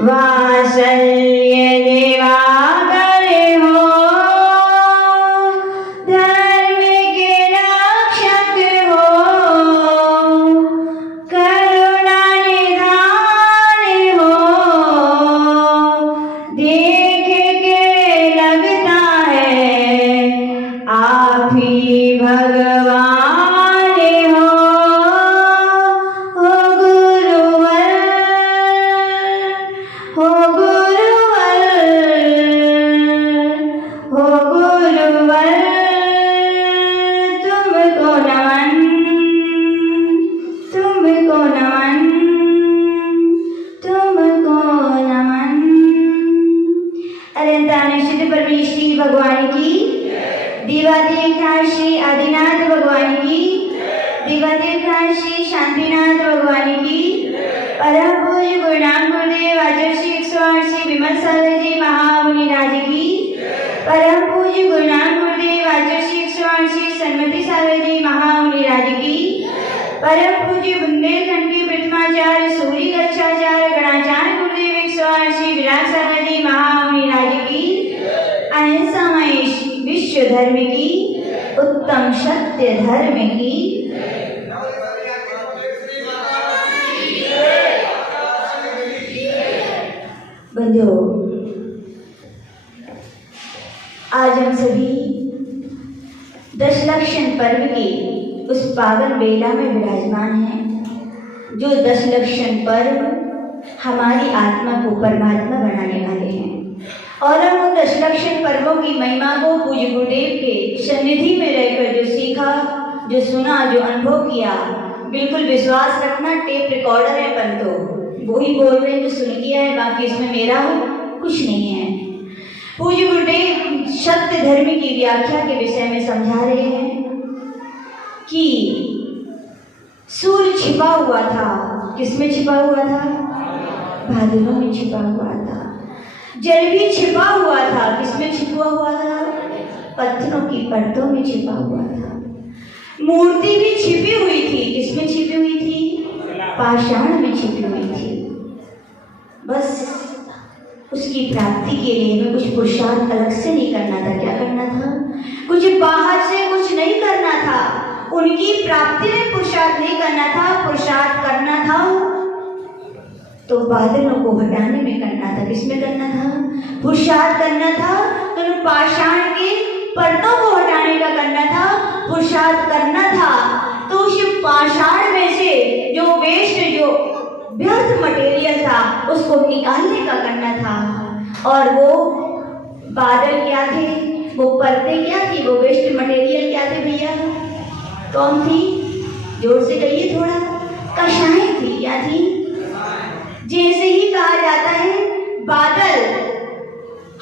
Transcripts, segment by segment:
वात्सल्य दिवाकर हो, धर्म के रक्षक हो, करुणा निधान हो, देख के लगता है आप ही भगवान भगवान की, दिवादेव श्री आदिनाथ भगवान की, दिवादेव श्री शांतिनाथ भगवान की, परम पूज्य गुरुनाम गुरुदेव आचार्य श्री 108 श्री विमल सागर जी महामुनि राज की, परम पूज्य गुरुनाम गुरुदेव आचार्य श्री 108 श्री सन्मति सागर जी महामुनि राज की, परम पूज्य बुंदेलखंड के प्रथमाचार्य सूर्य गच्छाचार्य गणाचार्य गुरुदेव 108 श्री विराट सागर जी महामुनि राज की, अहिंसामय विश्व धर्म की, उत्तम सत्य धर्म की। बंधुओं, आज हम सभी दशलक्षण पर्व के उस पावन बेला में विराजमान हैं, जो दशलक्षण पर्व हमारी आत्मा को परमात्मा बनाने वाले हैं। और हम उन दशलक्षण पर्वों की महिमा को पूज्य गुरुदेव के सन्निधि में रहकर जो सीखा, जो सुना, जो अनुभव किया, बिल्कुल विश्वास रखना, टेप रिकॉर्डर है पंतो, वो ही बोल रहे हैं जो सुन किया है, बाकी इसमें मेरा कुछ नहीं है। पूज्य गुरुदेव सत्य धर्म की व्याख्या के विषय में समझा रहे हैं कि सूर्य छिपा हुआ था, किसमें छिपा हुआ था? बादलों में छिपा हुआ था। जल भी छिपा हुआ था, किसमें छिपा हुआ था? पत्थरों की परतों में छिपा हुआ था। मूर्ति भी छिपी हुई थी, किसमें छिपी हुई थी? पाषाण में छिपी हुई थी। बस उसकी प्राप्ति के लिए हमें कुछ पुरुषार्थ अलग से नहीं करना था। क्या करना था? कुछ बाहर से कुछ नहीं करना था, उनकी प्राप्ति में पुरुषार्थ नहीं करना था। पुरुषार्थ करना था तो बादलों को हटाने में करना था। किसमें करना था? पुरुषार्थ करना था तो पाषाण के पर्दों को हटाने का करना था। पुरुषार्थ करना था तो उस पाषाण में से जो वेस्ट, जो व्यर्थ मटेरियल था, उसको निकालने का करना था। और वो बादल क्या थे? वो परतें क्या थी? वो वेस्ट मटेरियल क्या थे भैया? कौन थी? जोर से कहिए थोड़ा। कषाएं थी। क्या थी? जैसे ही कहा जाता है बादल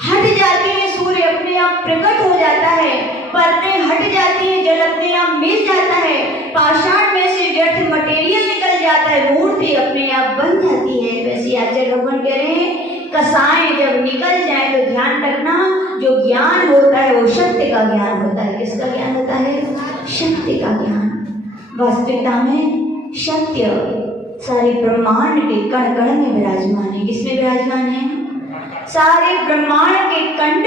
हट जाती है, सूर्य अपने आप प्रकट हो जाता है, परतें हट जाती है, जल अपने आप मिल जाता है, पाषाण में से व्यर्थ मटेरियल निकल जाता है, मूर्ति अपने आप बन जाती है। वैसे आचार्य भगवान कह रहे हैं कसाएं जब निकल जाए तो ध्यान रखना, जो ज्ञान होता है वो सत्य का ज्ञान होता है। किसका ज्ञान होता है? सत्य का ज्ञान। वास्तविकता में सत्य सारे ब्रह्मांड के कण कण में विराजमान है। किसमें विराजमान है? सारे ब्रह्मांड के कण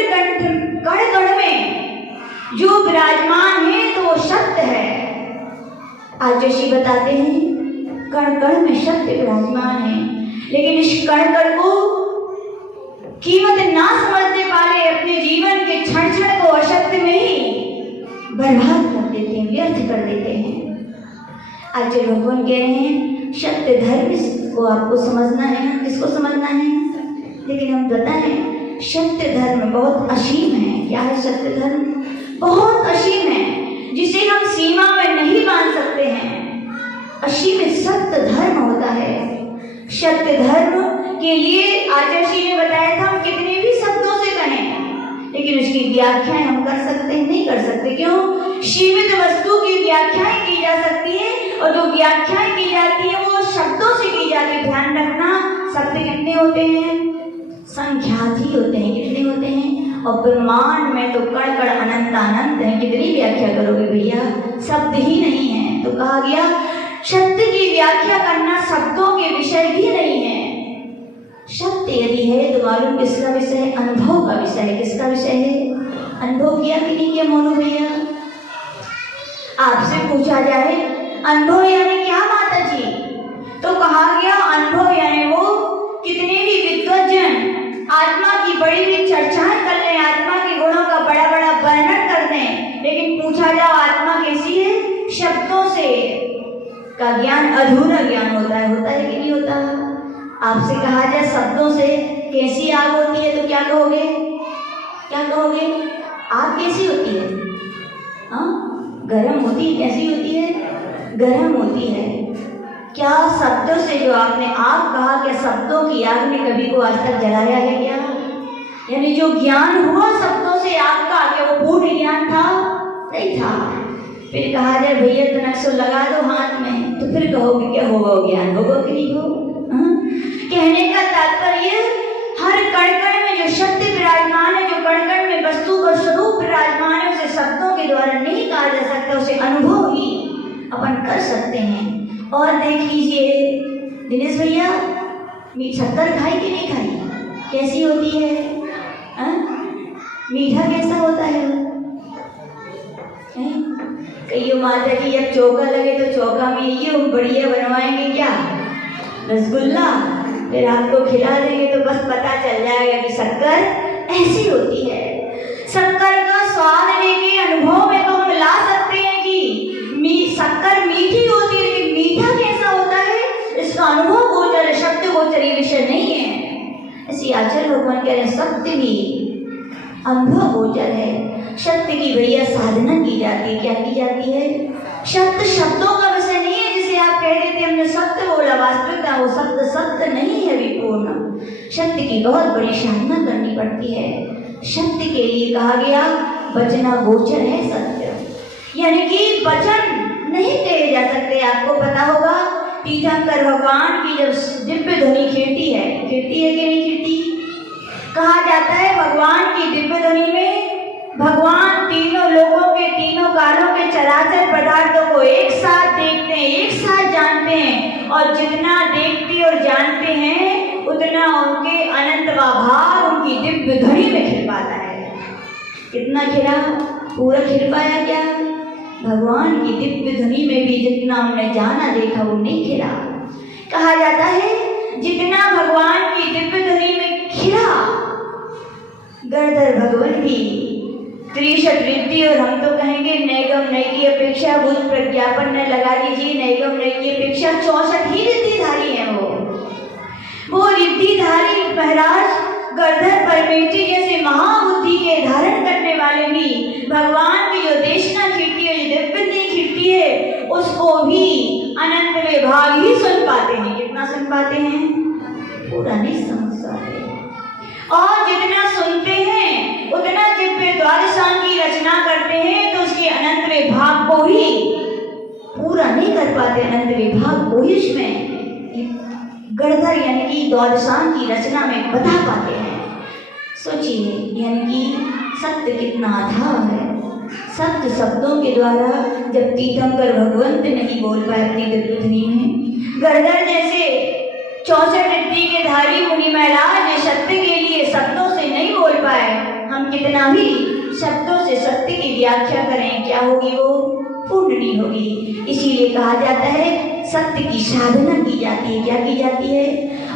कण में जो विराजमान है तो वो सत्य है। आज ऋषि बताते हैं कण कण में सत्य विराजमान है, लेकिन इस कण कण को कीमत ना समझने वाले अपने जीवन के क्षण क्षण को असत्य में ही बर्बाद कर देते हैं, व्यर्थ कर देते हैं। आज भगवान कह रहे हैं सत्य धर्म को आपको समझना है ना, किसको समझना है? लेकिन हम बताएं सत्य धर्म बहुत असीम है। क्या है सत्य धर्म? बहुत असीम है, जिसे हम सीमा में नहीं बांध सकते हैं। असीम सत्य धर्म होता है। सत्य धर्म के लिए आचार्य जी ने बताया था हम कितने भी शब्दों से कहें, लेकिन उसकी व्याख्याएं हम कर सकते हैं? नहीं कर सकते। क्यों? सीमित वस्तु की व्याख्याएं की जा सकती है, और जो व्याख्याएं की जाती है वो शब्दों से की जाती है। ध्यान रखना, शब्द कितने होते हैं? संख्यात ही होते हैं। कितने होते हैं? और ब्रह्मांड में तो कण कण अनंत अनंत है। कितनी व्याख्या करोगे भैया? शब्द ही नहीं है। तो कहा गया सत्य की व्याख्या करना शब्दों के विषय भी नहीं है। सत्य यदि है तो मालूम किसका विषय है? अनुभव का विषय है। किसका विषय है? अनुभव किया कि नहीं किया मोनू भैया? आपसे पूछा जाए अनुभव यानी क्या माता जी, तो कहा गया अनुभव यानी वो कितने भी विद्वजन आत्मा की बड़ी बड़ी चर्चाएं कर लें, आत्मा के गुणों का बड़ा बड़ा वर्णन कर दें, लेकिन पूछा जाओ आत्मा कैसी है? शब्दों से का ज्ञान अधूरा ज्ञान होता है कि नहीं होता? आपसे कहा जाए शब्दों से कैसी आग होती है तो क्या कहोगे? क्या कहोगे? आग कैसी होती है? हाँ, गर्म होती है। कैसी होती है? गर्म होती है। क्या शब्दों से जो आपने आग कहा, क्या शब्दों की आग ने कभी को आज तक जलाया है क्या? यानी जो ज्ञान हुआ शब्दों से आग का, क्या वो पूर्ण ज्ञान था? नहीं था। फिर कहा जाए भैया तनक्सो लगा दो हाथ में, तो फिर कहोगे क्या होगा? ज्ञान होगा कि नहीं हो? कहने का तात्पर्य हर कण कण में जो शक्ति विराजमान है, जो कण कण में वस्तु का स्वरूप विराजमान है, उसे शब्दों के द्वारा नहीं कहा जा सकता, उसे अनुभव ही अपन कर सकते हैं। और देख लीजिए दिनेश भैया, शक्कर खाई कि नहीं खाई? कैसी होती है? मीठा कैसा होता है? कहियो माता जी अब चौका लगे तो चौका में ये बढ़िया बनवाएंगे क्या? रसगुल्ला, फिर आपको खिला देंगे तो बस पता चल जाएगा कि शक्कर ऐसी होती है। शक्कर का स्वाद लेके अनुभव में तो हम ला सकते हैं कि शक्कर मीठी होती है, लेकिन मीठा कैसा होता है इसका अनुभव गोचर है, शब्द गोचर ये विषय नहीं है। ऐसी आचार्य भगवान कह रहे सत्य भी अनुभव गोचर है। सत्य की भैया साधना की जाती है। क्या की जाती है? शब्द शब्दों का विषय नहीं है। जिसे आप कह रहे थे हमने सत्य बोला, वास्तविकता वो शब्द सत्य नहीं है विपूर्ण। सत्य की बहुत बड़ी साधना करनी पड़ती है। सत्य के लिए कहा गया वचना गोचर है सत्य, यानी कि वचन नहीं कहे जा सकते। आपको पता होगा तीर्थंकर भगवान की जब दिव्य ध्वनि खिड़ती है कि नहीं खिड़ती? कहा जाता है भगवान की दिव्य ध्वनि में भगवान तीनों लोगों के, तीनों कालों के चराचर पदार्थों को एक साथ देखते हैं, एक साथ जानते हैं, और जितना देखते और जानते हैं उतना उनके अनंत भाव उनकी दिव्य ध्वनि में खिल पाता है। कितना खिला? पूरा खिल पाया क्या? भगवान की दिव्य ध्वनि में भी जितना हमने जाना देखा वो नहीं खिला। कहा जाता है जितना भगवान की दिव्य ध्वनि में खिला, गणधर भगवान भी 63 रिद्धि, और हम तो कहेंगे नैगम नय की अपेक्षा बुद्ध प्रज्ञापन ने लगा दीजिए, नैगम नय की अपेक्षा 64 ही रिद्धिधारी हैं। वो रिद्धिधारी महाराज गणधर परमेष्ठी जैसे महाबुद्धि के धारण करने वाले भी भगवान की जो देशना खिड़ती है, जो दिव्य खिड़ती है, उसको भी अनंत में भाग ही सुन पाते हैं। कितना सुन पाते हैं? पूरा नहीं समझ पाते। और जितना सुनते हैं उतना दिव्य द्वादशांग की रचना करते हैं तो उसके अनंत विभाग को ही पूरा नहीं कर पाते। अनंत विभाग को ही उसमें गणधर यानी कि द्वादशांग की रचना में बता पाते हैं। सोचिए यानी कि सत्य कितना अथाह है। सत्य शब्दों के द्वारा जब तीर्थंकर भगवंत नहीं बोल पाए अपनी दिव्य ध्वनि में, गणधर जैसे 64 रिद्धि के धारी मुनि महाराज सत्य के लिए शब्दों से नहीं बोल पाए, हम कितना भी शब्दों से सत्य की व्याख्या करें क्या होगी? वो पूर्ण नहीं होगी। इसीलिए कहा जाता है सत्य की साधना की जाती है। क्या की जाती है?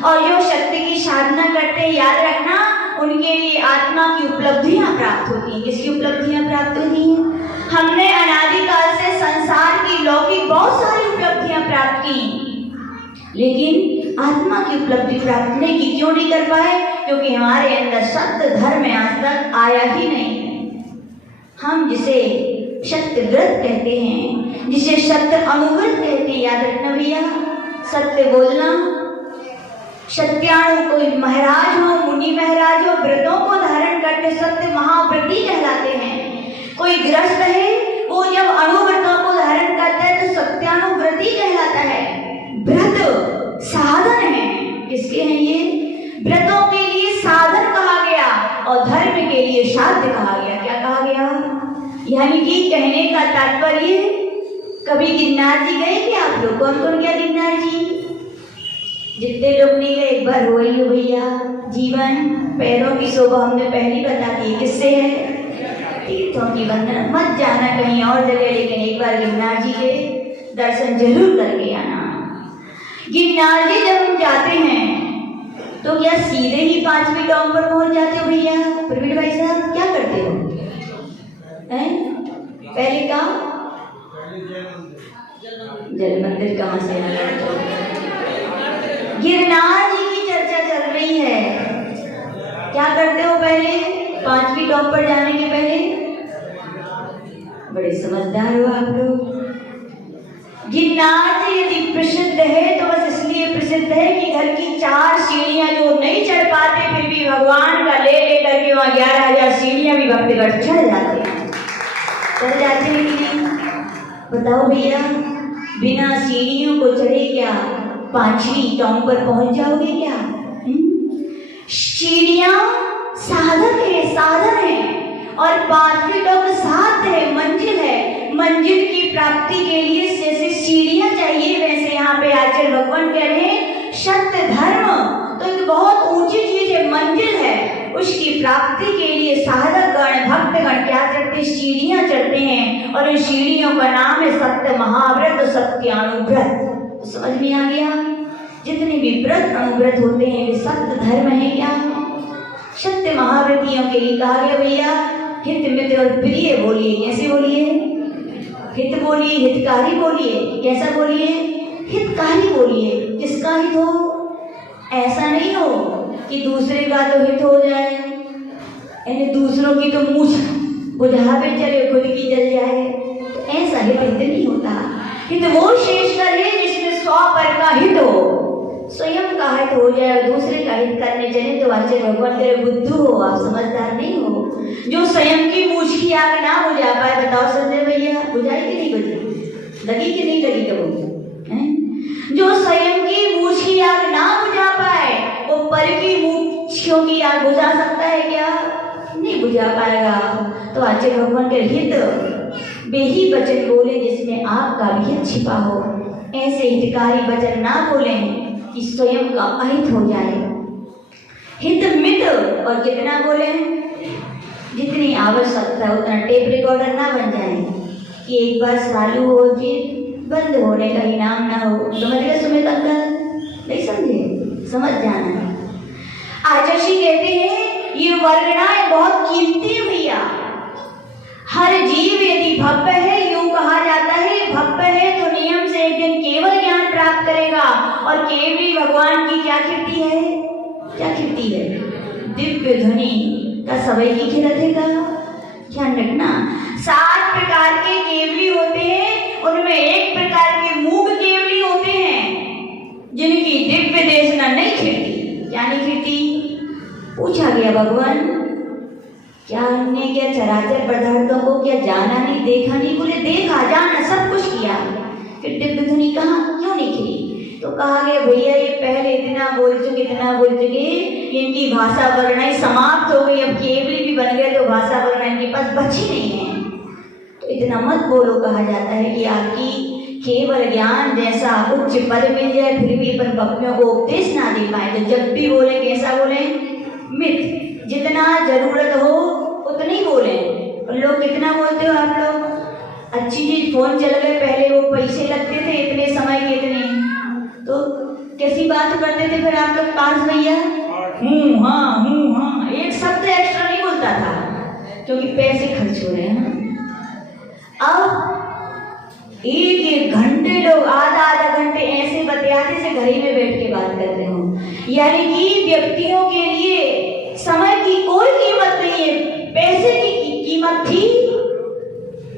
और जो सत्य की साधना करते हैं याद रखना उनके लिए आत्मा की उपलब्धियां प्राप्त होती हैं। किसकी उपलब्धियां प्राप्त होती हैं? हमने अनादिकाल से संसार की लौकिक बहुत सारी उपलब्धियां प्राप्त की, लेकिन आत्मा की उपलब्धि प्राप्त नहीं की। क्यों नहीं कर पाए? क्योंकि हमारे अंदर सत्य धर्म आज तक आया ही नहीं। हम जिसे सत्य व्रत कहते हैं, जिसे सत्य अनुव्रत कहते हैं, याद रखना भैया, सत्य बोलना। सत्याणु कोई महाराज हो, मुनि महाराज हो, व्रतों को धारण करते सत्य महाव्रती कहलाते हैं। कोई गृहस्थ है वो जब अनुव्रतों को धारण करता है तो सत्यानुव्रती कहलाता है। व्रत साधन है। किसके हैं ये? व्रतों के लिए साधन कहा गया और धर्म के लिए साध्य कहा गया। क्या कहा गया? यानी कि कहने का तात्पर्य, कभी गिरनार जी गए क्या आप लोग? कौन कौन गया गिरनार जी? जितने लोग नहीं गए एक बार हो ही हो भैया। जीवन पैरों की शोभा हमने पहली बता दी, किससे है? तीर्थों की वंदना। मत जाना कहीं और जगह, लेकिन एक बार गिरनार जी के दर्शन जरूर करके आना। गिरनार जी जब हम जाते हैं तो क्या सीधे ही 5वीं टॉप पर पहुंच जाते हो भैया? प्रवीण भाई साहब क्या करते हो? पहले का जल मंदिर कहाँ से आया? गिरनार जी की चर्चा चल रही है। क्या करते हो पहले 5वीं टॉप पर जाने के पहले? बड़े समझदार हो आप लोग। गिरनार जी यदि प्रसिद्ध है तो बस इसलिए प्रसिद्ध है कि घर की 4 सीढ़ियां जो नहीं चढ़ पाते फिर भी भगवान का ले लेकर के वहां 11,000 सीढ़ियां भी भक्तगण चढ़ जाते हैं। चढ़ जाते हैं कि नहीं? बताओ भैया, बिना सीढ़ियों को चढ़े क्या 5वीं टॉप पर पहुंच जाओगे क्या? सीढ़ियां साधन है, साधन है, और 5वीं टॉप साध है, मंजिल है। मंजिल की प्राप्ति के लिए जैसे सीढ़ियां चाहिए वैसे यहाँ पे आचार्य भगवान कह रहे हैं सत्य धर्म तो एक बहुत ऊंची चीज है, मंजिल है। उसकी प्राप्ति के लिए साधक गण भक्तगण क्या करते हैं? सीढ़ियां चढ़ते हैं, और उन सीढ़ियों का नाम है सत्य महाव्रत और सत्यानुव्रत। तो समझ में आ गया? जितने भी व्रत अनुव्रत होते हैं वे सत्य धर्म है। क्या सत्य महाव्रतियों के लिए कहा गया भैया हित मित और प्रिय बोलिए। कैसे बोलिए? हित बोलिए, हितकारी बोलिए। कैसा बोलिए? हितकारी बोलिए। किसका हित हो? ऐसा नहीं हो कि दूसरे का तो हित हो जाए, यानी दूसरों की तो मूछ बुझावे चले खुद की जल जाए, तो ऐसा हित नहीं होता। हित वो शेष करे जिसमें 100 पर का हित हो, स्वयं का हित हो जाए और दूसरे का हित करने चले तो आचार्य भगवान तेरे बुद्धू हो, आप समझदार नहीं हो। जो स्वयं की मूछ की आग ना बुझा पाए, बताओ संजय भैया बुझाई कि नहीं बुझी? लगी कि नहीं लगी कबूतर? जो स्वयं की मूछ की आग ना बुझा पाए वो पर की मूछों की आग बुझा सकता है क्या? नहीं बुझा पाएगा। तो आचार्य भगवान के हित वे ही वचन बोले जिसमें आपका भी हित छिपा हो। ऐसे हितकारी वचन ना बोले कि स्वयं का अहित हो जाए। हित मित और कितना बोले? जितनी आवश्यकता उतना टेप रिकॉर्डर ना बन जाए कि एक बार चालू हो फिर बंद होने का ही नाम ना हो। समझ गए सुमित अंकल? नहीं समझे? समझ जाना। आचार्य कहते हैं ये वर्णनाएं बहुत कीमती है भैया। हर जीव यदि भव्य है, यूं कहा जाता है भव्य है तो नियम से एक दिन केवल ज्ञान प्राप्त करेगा। और केवली भगवान की क्या कीर्ति है? क्या कीर्ति है? दिव्य ध्वनि का सवै की खिरत का ध्यान रखना। 7 प्रकार के केवली होते हैं, उनमें एक प्रकार के मूक केवली होते हैं जिनकी दिव्य देशना नहीं खिरती। क्या नहीं खिरती? पूछा गया भगवान क्या हमने क्या चराचर पदार्थों को क्या जाना नहीं, देखा नहीं? बोले देखा, जाना, सब कुछ किया, फिर दिव्य ध्वनि कहाँ क्यों नहीं खिली? तो कहा गया भैया ये पहले इतना बोल चुके, इनकी भाषा वर्णन समाप्त हो गई, अब केवली भी बन गए तो भाषा वर्णन इनके पास बची नहीं है। तो इतना मत बोलो। कहा जाता है कि आपकी केवल ज्ञान जैसा उच्च पद मिल जाए फिर भी अपन पप्पियों को उपदेश ना दे पाए, तो जब भी बोले कैसा बोले? मित। जितना जरूरत हो उतनी बोले। और लोग कितना बोलते हो आप लोग? अच्छी चीज फोन चल गए, पहले वो पैसे लगते थे इतने समय के इतने, तो कैसी बात करते थे फिर आप लोग पास भैया? हाँ, एक शब्द एक्स्ट्रा नहीं बोलता था क्योंकि पैसे खर्च हो रहे हैं। अब एक घंटे लोग आधा घंटे ऐसे बतियाते से घर ही में बैठ के बात करते हो। यानी कि व्यक्तियों के लिए समय की कोई कीमत नहीं है। पैसे की कीमत थी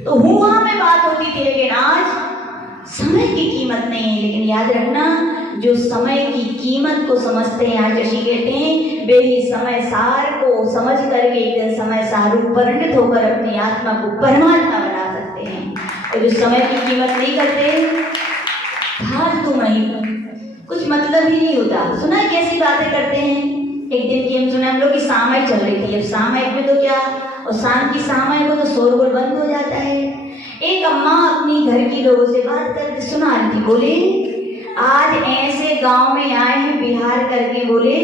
तो हुआ में बात होती थी, लेकिन आज समय की कीमत नहीं है। लेकिन याद रखना जो समय की कीमत को समझते हैं, आज ऋषि कहते हैं वे ही समय सार को समझ करके एक दिन समय सार परिणत होकर अपनी आत्मा को परमात्मा बना सकते हैं। और जो समय की कीमत नहीं करते फालतू में कुछ मतलब ही नहीं होता। सुना कैसी बातें करते हैं? एक दिन की हम सुना हम लोग की सामायिक चल रही थी। अब सामायिक में तो क्या, और शाम की सामायिक में तो शोरगुल बंद हो जाता है। एक अम्मा अपनी घर की लोगों से बात करके सुना रही थी, बोले आज ऐसे गांव में आए हैं बिहार करके, बोले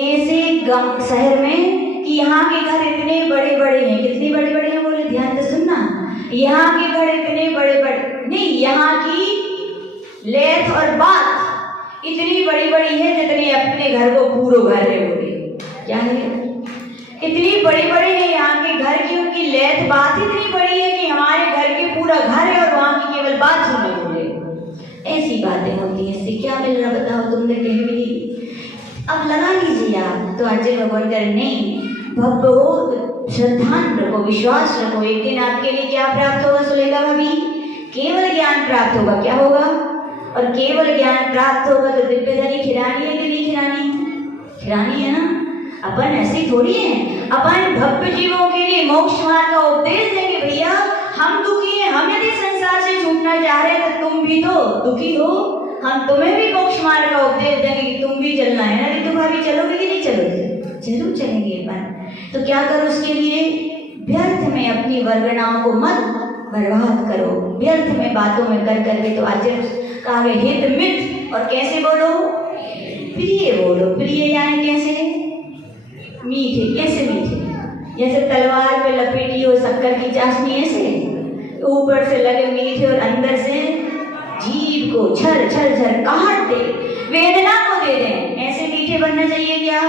ऐसे शहर में कि यहाँ के घर इतने बड़े बड़े हैं। कितने बड़े बड़े हैं बोले, ध्यान से सुनना। यहाँ के घर इतने बड़े बड़े नहीं, यहाँ की लेथ और बात इतनी बड़ी बड़ी है जितने अपने घर को पूरा घर है। बोले क्या है, इतनी बड़ी बड़ी है यहाँ के घर की, उनकी लेथ बात इतनी बड़ी है कि हमारे घर के पूरा घर है और वहाँ की केवल बात सुनो। बोले ऐसी बातें होती हैं, इससे क्या मिल रहा बताओ, तुमने कहीं भी। अब लगा लीजिए आप तो आज भगवान कर नहीं, भक्त हो, श्रद्धान रखो, विश्वास रखो, एक दिन आपके लिए क्या प्राप्त होगा सुलेखा भाभी, केवल ज्ञान प्राप्त होगा। क्या होगा, और केवल ज्ञान प्राप्त होगा तो दिव्य धनी खिलानी है कि नहीं खिलानी, खिलानी है ना। अपन ऐसे थोड़ी है, अपन भक्त जीवों के लिए मोक्ष मार्ग का उपदेश देंगे। भैया हम दुखी हैं, हम यदि संसार से छूटना चाह रहे हैं तो तुम भी तो दुखी हो, हम तुम्हें भी मोक्ष मार्ग का उपदेश देंगे कि तुम भी चलना है ना। रितु भाभी चलोगे कि नहीं चलोगे, जरूर चलेंगे अपन। तो क्या करो उसके लिए, व्यर्थ में अपनी वर्गनाओं को मत बर्बाद करो, व्यर्थ में बातों में कर करके। तो आज कहा गया हित मित, और कैसे बोलो, प्रिय बोलो। प्रिय यानी कैसे, मीठे। कैसे मीठे, जैसे तलवार पे लपेटी हो शक्कर की चाशनी, ऐसे ऊपर से लगे मीठे और अंदर से जीभ को छर छर छर काट दे, वेदना को दे दें, ऐसे मीठे बनना चाहिए क्या।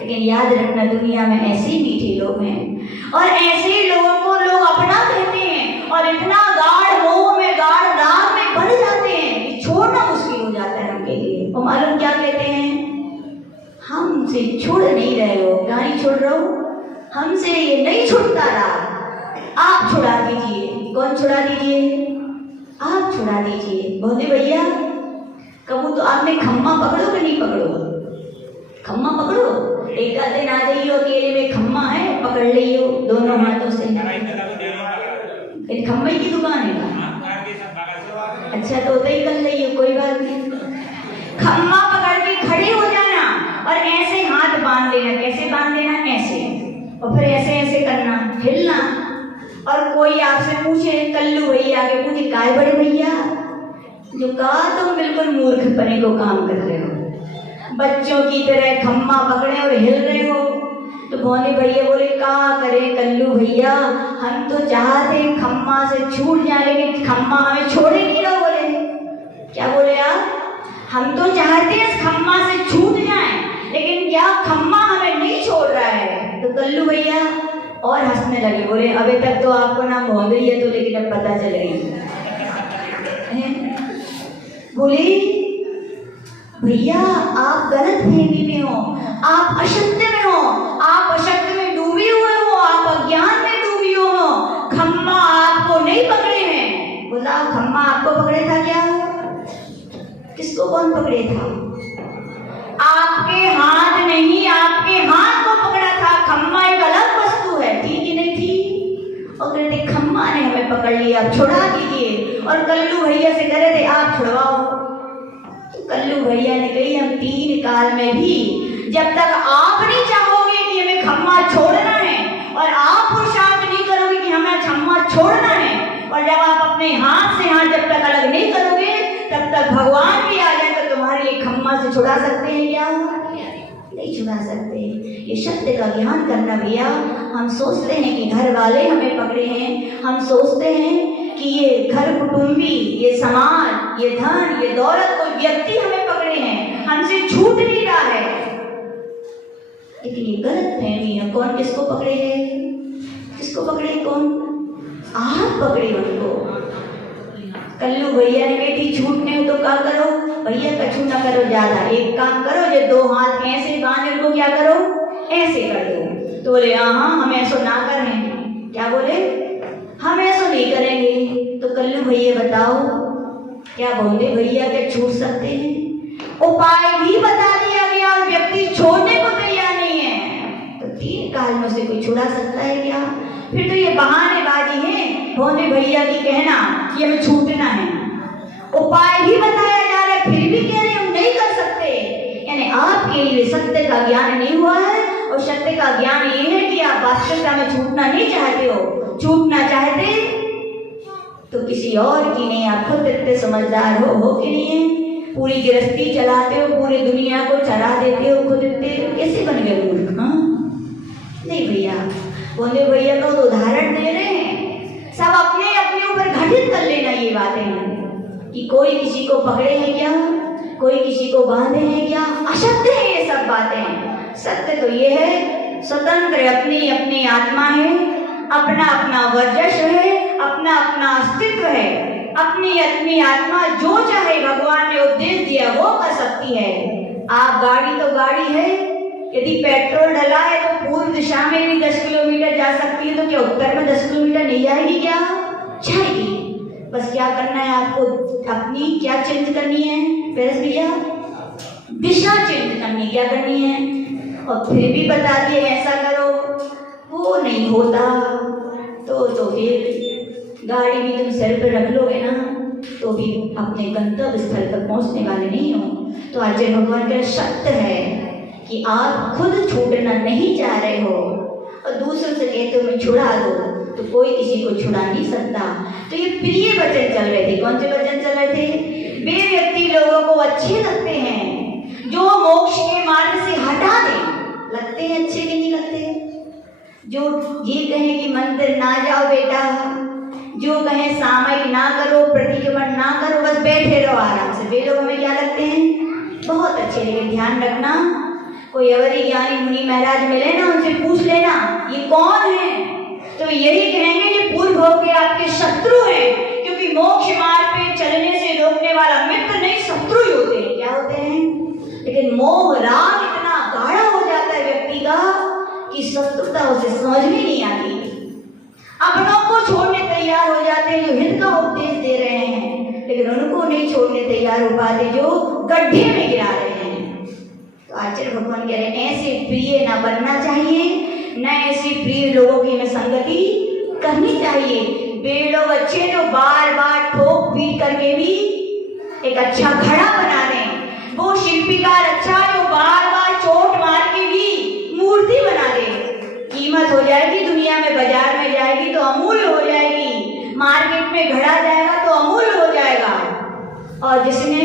लेकिन याद रखना दुनिया में ऐसे मीठे लोग हैं और ऐसे लोगों को लोग अपना कहते हैं और इतना गाढ़ मोह में, गाढ़ राग में बढ़ जाते हैं कि छोड़ना मुश्किल हो जाता है उनके लिए। और मालूम क्या कहते हैं, हमसे छोड़ नहीं रहे हो, क्या नहीं छोड़ रहे हो, हमसे ये नहीं छूटता रहा, आप छुड़ा दीजिए। कौन छुड़ा दीजिए, आप छुड़ा दीजिए। बोले भैया कबू तो आपने खम्मा पकड़ो कि नहीं पकड़ो, खम्मा पकड़ो, एक आध दिन आ जाइए अकेले में, खम्मा है पकड़ लियो दोनों हाथों से। खम्मे की दुकान है, अच्छा तो उतना ही कर लियो, कोई बात नहीं। खम्मा पकड़ के खड़े हो जाना और ऐसे हाथ बांध लेना। कैसे बांध लेना, ऐसे, और फिर ऐसे ऐसे करना, हिलना। और कोई आपसे पूछे, कल्लू भैया आगे पूछे, काय बड़े भैया, जो कहा तुम बिल्कुल मूर्खपने को काम कर रहे हो, बच्चों की तरह खम्मा पकड़े और हिल रहे हो। तो भोले भैया बोले कहा करे कल्लू भैया, हम तो चाहते खम्मा से छूट जाए लेकिन खम्मा हमें छोड़े नहीं रहो। बोले क्या बोले आप, हम तो चाहते हैं खम्मा से छूट जाए लेकिन क्या खम्मा हमें नहीं छोड़ रहा है। तो कल्लू भैया और हंसने लगे, बोले अभी तक तो आपको नाम भौंदरी है तो, लेकिन अब पता चल गई। बोले भैया आप गलत फहमी में हो, आप अशक्त में हो, आप अशक्त में डूबे हुए हो, आप अज्ञान में डूबी हो, खम्मा आपको नहीं पकड़े हैं। बोला खम्मा आपको पकड़े था क्या, किसको कौन पकड़े था, आपके हाथ नहीं, आपके हाथ को पकड़ा था। खम्मा एक अलग वस्तु है, थी कि नहीं थी। और कहते खम्मा ने हमें पकड़ लिया, आप छुड़ा दीजिए। और कल्लू भैया से कह रहे थे आप छुड़वाओ। तो कल्लू भैया ने कही हम 3 काल में भी जब तक आप नहीं चाहोगे कि हमें खम्मा छोड़ना है और आप पुरुषार्थ नहीं करोगे कि हमें खम्मा छोड़ना है, और जब आप अपने हाथ से हाथ जब तक अलग नहीं करोगे तब तक भगवान भी आ जाए तो तुम्हारे लिए खम्मा से छुड़ा सकते हैं क्या, नहीं छुड़ा सकते। ये सत्य का ज्ञान करना भैया। हम सोचते हैं कि घर वाले हमें पकड़े हैं, हम सोचते हैं कि ये घर कुटुंबी, ये समाज, ये धन, ये दौलत, कोई व्यक्ति हमें पकड़े हैं, हमसे छूट नहीं रहा है। लेकिन ये गलत फहमी है। कौन किसको पकड़े है, किसको पकड़े, कौन, आप पकड़े उनको। कल्लू भैया ने कही थी छूटने हो तो क्या करो भैया, कछु ना करो ज्यादा, एक काम करो जो 2 हाथ ऐसे बांध को क्या करो ऐसे कर दो। तो बोले हाँ हम ऐसा ना करें। क्या बोले, हम ऐसा नहीं करेंगे। तो कल्लू भैया बताओ क्या भोले भैया क्या छूट सकते हैं, उपाय भी बता दिया गया और व्यक्ति छोड़ने को तैयार नहीं है। तो 3 काल में से कोई छुड़ा सकता है क्या, फिर तो ये बहानेबाजी है भोले भैया की कहना कि हमें छूटना है। उपाय भी बताया जा रहा है फिर भी कह रहे हम नहीं कर सकते। यानी आपके लिए सत्य का ज्ञान नहीं हुआ है, और सत्य का ज्ञान ये है कि आप वास्तविकता में छूटना नहीं चाहते हो। छूटना चाहते तो किसी और की नहीं, आप खुद इतने समझदार हो कि नहीं है? पूरी गृहस्थी चलाते हो, पूरी दुनिया को चला देते हो, खुद इतने कैसे बन गए मूर्ख? हाँ नहीं भैया, बोले भैया को तो उदाहरण दे रहे हैं। सब अपने अपने ऊपर घटित कर लेना ये बातें कि कोई किसी को पकड़े हैं क्या, कोई किसी को बांधे हैं क्या? असत्य है ये सब बातें। सत्य तो ये है, स्वतंत्र अपनी अपनी आत्मा है, अपना अपना वर्चस्व है, अपना अपना अस्तित्व है, अपनी अपनी आत्मा जो चाहे भगवान ने उपदेश दिया वो कर सकती है। आप गाड़ी तो गाड़ी है, यदि पेट्रोल डला है तो पूर्व दिशा में भी 10 किलोमीटर जा सकती है, तो क्या उत्तर में 10 किलोमीटर नहीं जाएगी? क्या जाएगी। बस क्या करना है आपको, अपनी क्या चेंज करनी है पेरेस भैया? दिशा चेंज करनी, क्या करनी है? और फिर भी बता दिए ऐसा करो, वो नहीं होता तो फिर गाड़ी भी तुम सिर पर रख लोगे ना, तो भी अपने गंतव्य स्थल पर पहुंचने वाले नहीं हो। तो आचार्य भगवान का सत्य है कि आप खुद छूटना नहीं चाह रहे हो और दूसरों से कहते हो मैं छुड़ा दो, तो कोई किसी को छुड़ा नहीं सकता। तो ये प्रिय वचन चल रहे थे। कौन से वचन चल रहे थे? वे व्यक्ति लोगों को अच्छे लगते हैं जो मोक्ष के मार्ग से हटा दें। लगते हैं अच्छे कि नहीं लगते? जो ये कहें कि मंदिर ना जाओ बेटा, जो कहें सामयिक ना करो, प्रतिक्रमण ना करो, बस बैठे रहो आराम से, वे लोग हमें क्या लगते हैं? बहुत अच्छे। लेकिन ध्यान रखना, कोई अवरी ज्ञानी मुनि महाराज मिले ना, उनसे पूछ लेना ये कौन है, तो यही कहेंगे ये पूर्व भोग के आपके शत्रु हैं, क्योंकि मोक्ष मार्ग पे चलने से रोकने वाला मित्र नहीं, शत्रु ही होते हैं। क्या होते हैं? लेकिन मोह राग इतना गाढ़ा हो जाता है व्यक्ति का कि शत्रुता उसे समझ में नहीं आती। अपनों को छोड़ने तैयार हो जाते हैं जो हित का उपदेश दे रहे हैं, लेकिन उनको नहीं छोड़ने तैयार हो पाते जो गड्ढे में गिरा रहे हैं। तो आचार्य भगवान कह रहे हैं ऐसे प्रिय ना बनना चाहिए, न ऐसी प्रिय लोगों की में संगति करनी चाहिए। वे लोग अच्छे जो बार बार ठोक पीट करके भी एक अच्छा घड़ा बना दें, वो शिल्पीकार अच्छा जो बार बार चोट मार के भी मूर्ति बना दे। कीमत हो जाएगी दुनिया में, बाजार में जाएगी तो अमूल्य हो जाएगी, मार्केट में घड़ा जाएगा तो अमूल्य हो जाएगा। और जिसने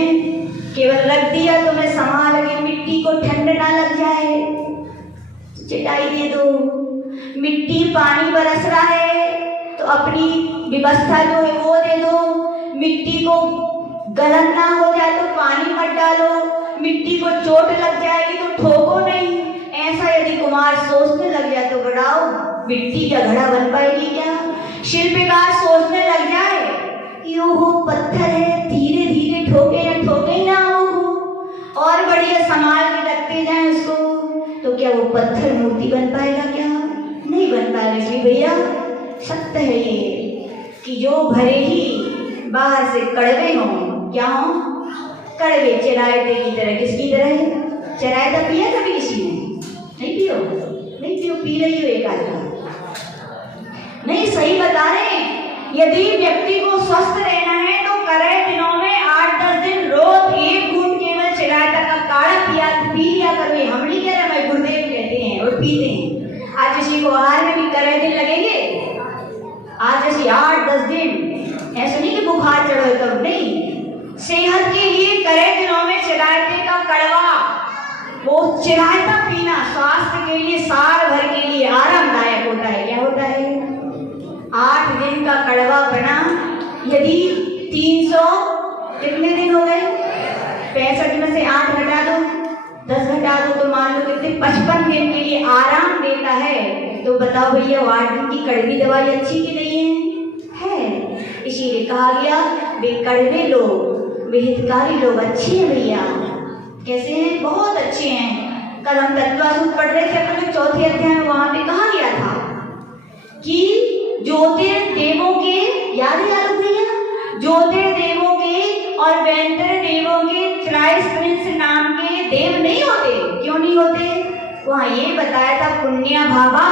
केवल रख दिया तो मैं संभाल लगे, मिट्टी को ठंड ना लग जाए, चटाई दे दो। मिट्टी पानी बरस रहा है तो अपनी व्यवस्था जो है वो दे दो। मिट्टी को गलन ना हो जाए तो पानी मत डालो। मिट्टी को चोट लग जाएगी तो ठोको नहीं। ऐसा यदि कुमार सोचने लग जाए तो बढ़ाओ, मिट्टी का घड़ा बन पाएगी क्या? शिल्पकार सोचने लग जाए कि वो पत्थर है, धीरे धीरे ठोके या ठोके ही ना हो, और बढ़िया संभाल के रखते जाए उसको, तो क्या वो पत्थर मूर्ति बन पाएगा? क्या नहीं बन पाएगा। इसलिए भैया सत्य है ये कि जो भले ही बाहर से कड़वे हों, क्या हो? कड़वे चिरायते की तरह। किसकी तरह है? चिरायता पिया कभी किसी ने? नहीं पियो, नहीं पियो, पी रही हो एक आदमी। नहीं, सही बता रहे हैं। यदि व्यक्ति को स्वस्थ रहना है तो करे दिनों में 8-10 दिन रोज एक घूंट केवल चिरायता का काढ़ा पी लिया करो। हम नहीं कह रहे, भाई गुरुदेव कहते हैं और पीते हैं। आज किसी को आहार में भी करे दिन लगेंगे, आज ऐसे 8-10 दिन, ऐसा नहीं कि बुखार चढ़ो तब नहीं। सेहत के लिए करे दिनों में चिरायते का कड़वा, वो चिरायता पीना स्वास्थ्य के लिए, साल भर के लिए आरामदायक होता है। क्या होता है? 8 दिन का कड़वा बना, यदि 300 कितने दिन हो गए? 65 में से 8 घटा दो, 10 घटा दो तो मान लो कितने 55 दिन के लिए आराम देता है। तो बताओ भैया 8 दिन की कड़वी दवाई अच्छी की नहीं है? इसीलिए कहा गया वे कड़वे लोग, वे हितकारी लोग अच्छे हैं भैया। कैसे हैं? बहुत अच्छे हैं। कल हम तत्वासूत्र पढ़ रहे थे अपने 4थे अध्याय में, वहां पे कहा गया था कि ज्योतिर्देवों के, याद भैया, ज्योतिर्देवों के और वैंतर देवों के त्राइस प्रिंस नाम के देव नहीं होते। क्यों नहीं होते? वहां ये बताया था पुण्य भावा।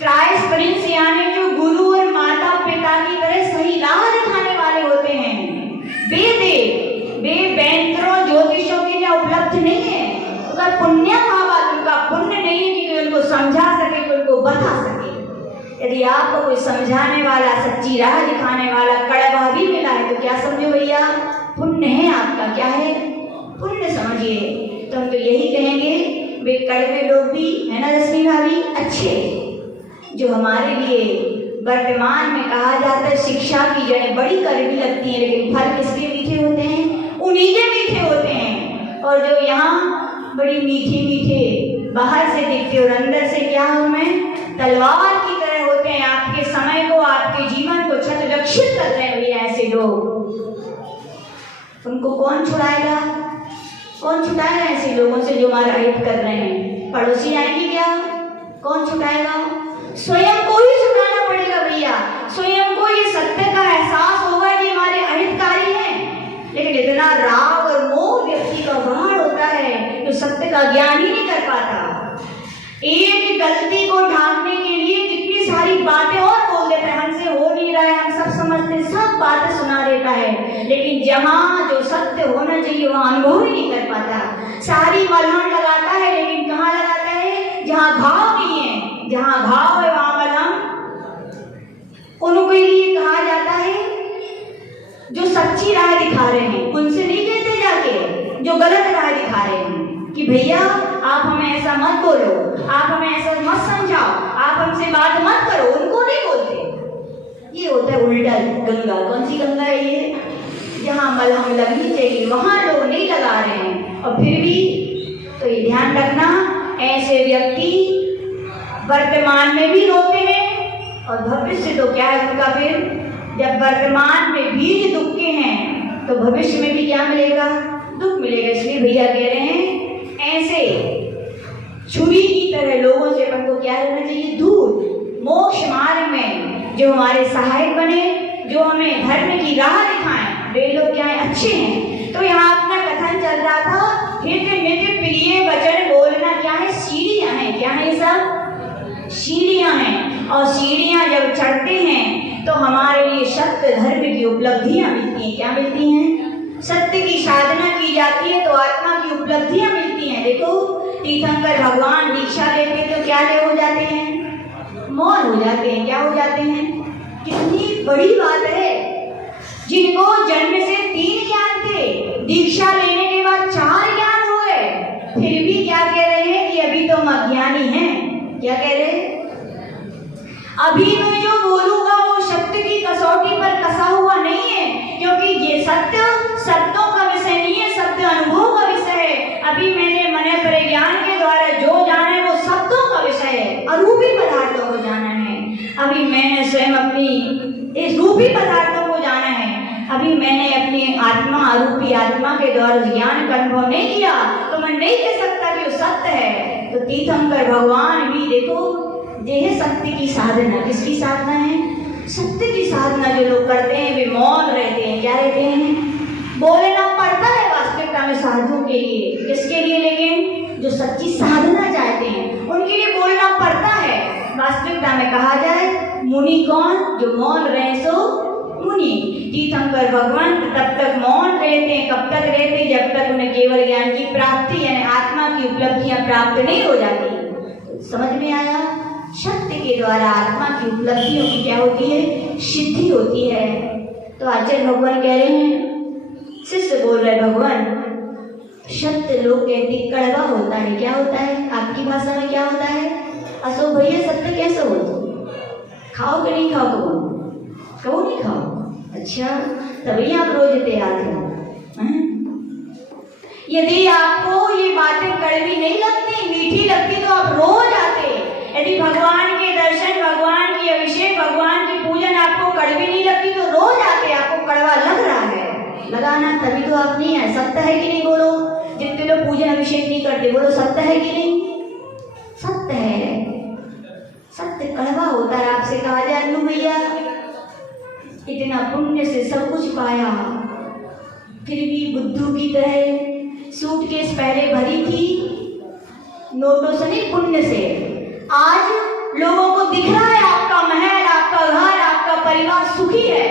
त्राइस प्रिंस यानी जो गुरु और माता पिता की तरह सही राह दिखाने वाले होते हैं। वे देव, वे वैंतरों ज्योतिषों के लिए उपलब्ध नहीं है। उनका पुण्य भावा, उनका पुण्य नहीं है कि उनको समझा सके, कि उनको बता सके। यदि आपको कोई समझाने वाला, सच्ची राह दिखाने वाला कड़वा भी मिला है तो क्या समझो भैया, पुण्य है आपका। क्या है? पुण्य समझिए। तो हम तो यही कहेंगे, वे कड़वे लोग भी है ना रश्मि भाभी, अच्छे, जो हमारे लिए वर्तमान में कहा जाता है शिक्षा की जड़ें बड़ी कड़वी लगती हैं, लेकिन फल किसके मीठे होते हैं? उन्हीं के मीठे होते हैं। और जो यहाँ बड़ी मीठे मीठे बाहर से दिखते और अंदर से क्या उनमें तलवार की तरह होते हैं, आपके समय को, आपके जीवन को छत रक्षित कर रहे हैं भैया, ऐसे लोग, उनको कौन छुड़ाएगा? कौन छुटाएगा ऐसे लोगों से जो हमारा हित कर रहे हैं? पड़ोसी आएंगे क्या? कौन छुटाएगा? स्वयं को ही छुटाना पड़ेगा भैया। स्वयं को ये सत्य का एहसास होगा कि हमारे अहितकारी हैं, लेकिन इतना राग और मोह व्यक्ति का बाहर होता है जो सत्य का ज्ञान ही नहीं कर पाता। एक गलती को ढांकने के लिए कितनी सारी बातें और बोल देता है, हमसे हो नहीं रहा है, हम सब समझते, सब बातें सुना देता है, लेकिन जहाँ जो सत्य होना चाहिए वहाँ अनुभव ही नहीं कर पाता। सारी मलहम लगाता है, लेकिन कहाँ लगाता है? जहाँ घाव नहीं है। जहाँ घाव है वहाँ मलहम। उनको लिए कहा जाता है जो सच्ची राह दिखा रहे हैं, उनसे नहीं कहते जाके जो गलत राह दिखा रहे हैं कि भैया आप हमें ऐसा मत बोलो, आप हमें ऐसा मत समझाओ, आप हमसे बात मत करो, उनको नहीं बोलते। ये होता है उल्टा गंगा। कौन सी गंगा है ये? जहाँ मलहम लगनी चाहिए वहाँ लोग नहीं लगा रहे हैं। और फिर भी तो ये ध्यान रखना, ऐसे व्यक्ति वर्तमान में भी रोते हैं और भविष्य तो क्या है उनका? फिर जब वर्तमान में बीज दुख के हैं तो भविष्य में भी क्या मिलेगा? दुख मिलेगा। इसलिए भैया कह रहे हैं ऐसे छुरी की तरह लोगों से अपन को क्या रहना चाहिए? दूर। मोक्ष मार्ग में जो हमारे सहायक बने, जो हमें धर्म की राह दिखाएं, वे लोग क्या है? अच्छे हैं। तो यहाँ अपना कथन चल रहा था, हित मित प्रिय वचन बोलना क्या है? सीढ़ियाँ हैं। क्या है? सब सीढ़ियाँ हैं। और सीढ़ियाँ जब चढ़ते हैं तो हमारे लिए सत्य धर्म की उपलब्धियाँ मिलती हैं। क्या मिलती हैं? सत्य की साधना की जाती है तो आत्मा की उपलब्धियाँ मिलती हैं। देखो तीर्थंकर भगवान दीक्षा लेते तो क्या हो जाते हैं? मौन हो जाते हैं। क्या हो जाते हैं? कितनी बड़ी बात है। जिनको जन्म से 3 ज्ञान थे, दीक्षा लेने के बाद 4 ज्ञान हो गए, फिर भी क्या कह रहे हैं कि अभी तो हम अज्ञानी हैं। क्या कह रहे हैं? अभी मैं जो बोलूंगा वो सत्य की कसौटी पर कसा हुआ नहीं है, क्योंकि ये सत्य शब्दों का विषय नहीं है, सत्य अनुभव का विषय है। अभी मैंने मन परिज्ञान के द्वारा जो जाना है वो शब्दों का विषय है, अरूपी पदार्थों को जाना है। अभी मैंने स्वयं अपनी इस रूपी पदार्थों को जाना है। अभी मैंने अपनी आत्मा, अरूपी आत्मा के द्वारा ज्ञान का अनुभव नहीं किया, तो मैं नहीं कह सकता कि वो सत्य है। तो तीर्थंकर भगवान भी देखो, यह सत्य की साधना, किसकी साधना है? सत्य की साधना जो लोग करते हैं वे मौन रहते हैं। क्या रहते हैं? बोलना पड़ता है वास्तविकता में साधुओं के लिए। किसके लिए? लेकिन जो सच्ची साधना चाहते हैं उनके लिए बोलना पड़ता है। वास्तविकता में कहा जाए मुनि कौन? जो मौन रहे सो मुनि। तीर्थंकर भगवान तब तक मौन रहते हैं, कब तक रहते हैं? जब तक उन्हें केवल ज्ञान की प्राप्ति यानी आत्मा की उपलब्धियां प्राप्त नहीं हो जाती। समझ में आया? सत्य के द्वारा आत्मा की उपलब्धियों की क्या होती है? सिद्धि होती है। तो आचार्य भगवान कह रहे हैं, शिष्य बोल रहे भगवान सत्य लोग कहते कड़वा होता है। क्या होता है? आपकी भाषा में क्या होता है? अशोक भैया सत्य कैसे हो? खाओ कि नहीं खाओ? कहो नहीं खाओ। अच्छा, तभी आप रोज देते आते हो। यदि आपको ये बातें कड़वी नहीं लगती, मीठी लगती, तो आप रोज आते। यदि भगवान के दर्शन, भगवान की अभिषेक, भगवान की पूजन आपको कड़वी नहीं लगती तो रोज आते। आपको कड़वा लग रहा है, लगाना तभी तो आप नहीं है। सत्य है कि नहीं? बोलो। जितने लोग पूजन अभिषेक नहीं करते बोलो सत्य है कि नहीं? सत्य है। सत्य कड़वा होता है। आपसे कहा जाए अनु भैया इतना पुण्य से सब कुछ पाया, फिर भी बुद्धू की तरह सूटकेस पहले भरी थी नोटों से नहीं, पुण्य से। आज लोगों को दिख रहा है आपका महल, आपका घर, आपका परिवार सुखी है,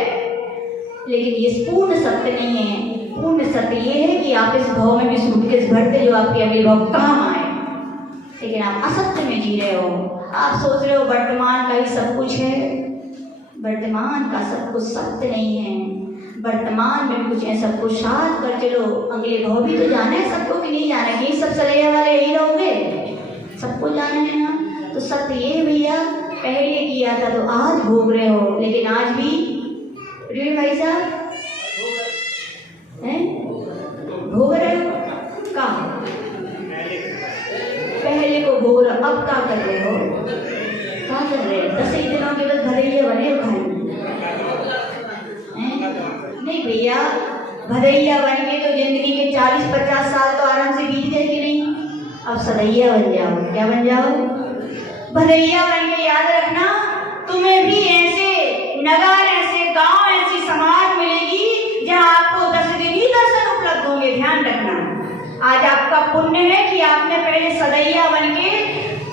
लेकिन ये पूर्ण सत्य नहीं है। पूर्ण सत्य ये है कि आप इस भाव में भी सूटकेस भरते जो आपके अभी भाव काम आए। लेकिन आप असत्य में जी रहे हो। आप सोच रहे हो वर्तमान का ही सब कुछ है। वर्तमान का सब कुछ सत्य नहीं है। वर्तमान में कुछ ऐसा पुरुषार्थ कर चलो, अगले भाव भी तो जाना है सबको कि नहीं जाना है? यही सब सलैया वाले यही रहोगे, सबको जाना है ना। तो सत्य ये भैया, पहले किया था तो आज भोग रहे हो, लेकिन आज भी रे भाई साहब हैं भोग रहे हो। कहाँ पहले को भोग रहे हो, अब क्या कर रहे हो? क्या कर रहे हो? 10 ही दिनों के बाद भदैया बने हो खाली। नहीं भैया, भदैया बन के तो जिंदगी के 40-50 साल तो आराम से बीत गए कि नहीं? अब सदैया बन जाओ। क्या बन जाओ? भदैया बन के। याद रखना, तुम्हें भी ऐसे नगर, ऐसे गांव, ऐसी समाज मिलेगी जहां आपको 10 दिन ही दर्शन उपलब्ध होंगे। ध्यान रखना, आज आपका पुण्य है कि आपने पहले सदैया बन के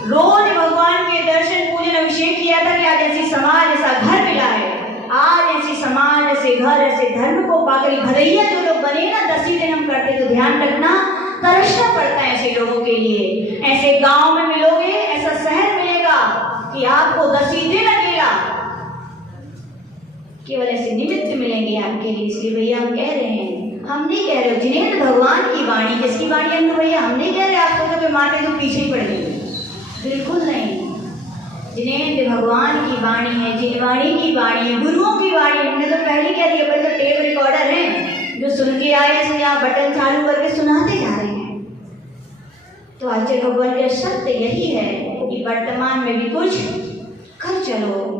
रोज भगवान के दर्शन पूजन अभिषेक किया था कि आज ऐसी समाज, ऐसा घर मिला है। आज ऐसी समाज, ऐसे घर, ऐसे धर्म को पाकर भदैया जो लोग बने ना, 10 ही दिन हम करते। तो ध्यान रखना, तरसना पड़ता है ऐसे लोगों के लिए। ऐसे गांव में मिलोगे, ऐसा शहर मिलेगा कि आपको 10 ही दिन अकेला केवल ऐसे निमित्त मिलेंगे आपके लिए। इसलिए भैया हम कह रहे हैं, हम नहीं कह रहे जिनेंद्र भगवान की वाणी। किसकी वाणी है भैया? हम नहीं कह रहे आप सोचो कि मारते तो पीछे ही पड़ गई, बिल्कुल नहीं। जिनेंद्र भगवान की वाणी है, जिनवाणी की वाणी है, गुरुओं की वाणी है। हमने तो पहले कह दिया, पर तो टेप रिकॉर्डर है जो सुन के आए, से यहाँ बटन चालू करके सुनाते जा रहे हैं। तो आचार्य भगवान का सत्य यही है कि वर्तमान में भी कुछ कर चलो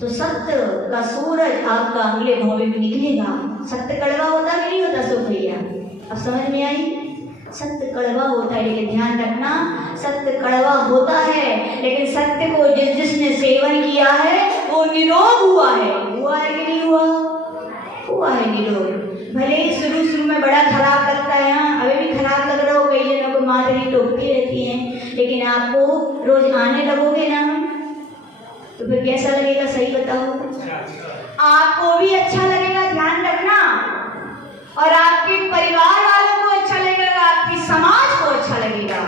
तो सत्य का सूरज आपका अगले भाव में निकलेगा। सत्य कड़वा होता कि नहीं होता? सो भैया अब समझ में आई? सत्य कड़वा होता है, लेकिन ध्यान रखना, सत्य कड़वा होता है, लेकिन सत्य को जिसने सेवन किया है वो निरोग हुआ है। हुआ है कि नहीं हुआ? हुआ है निरोग। भले ही शुरू में बड़ा खराब लगता है, हाँ अभी भी खराब लग रहा हो, कई जनों को माधुरी टोकती रहती हैं, लेकिन आपको रोज आने लगोगे ना तो फिर कैसा लगेगा? सही बताओ। आपको भी अच्छा लगेगा, ध्यान रखना, और आपके परिवार वालों को अच्छा लगेगा, आपकी समाज को अच्छा लगेगा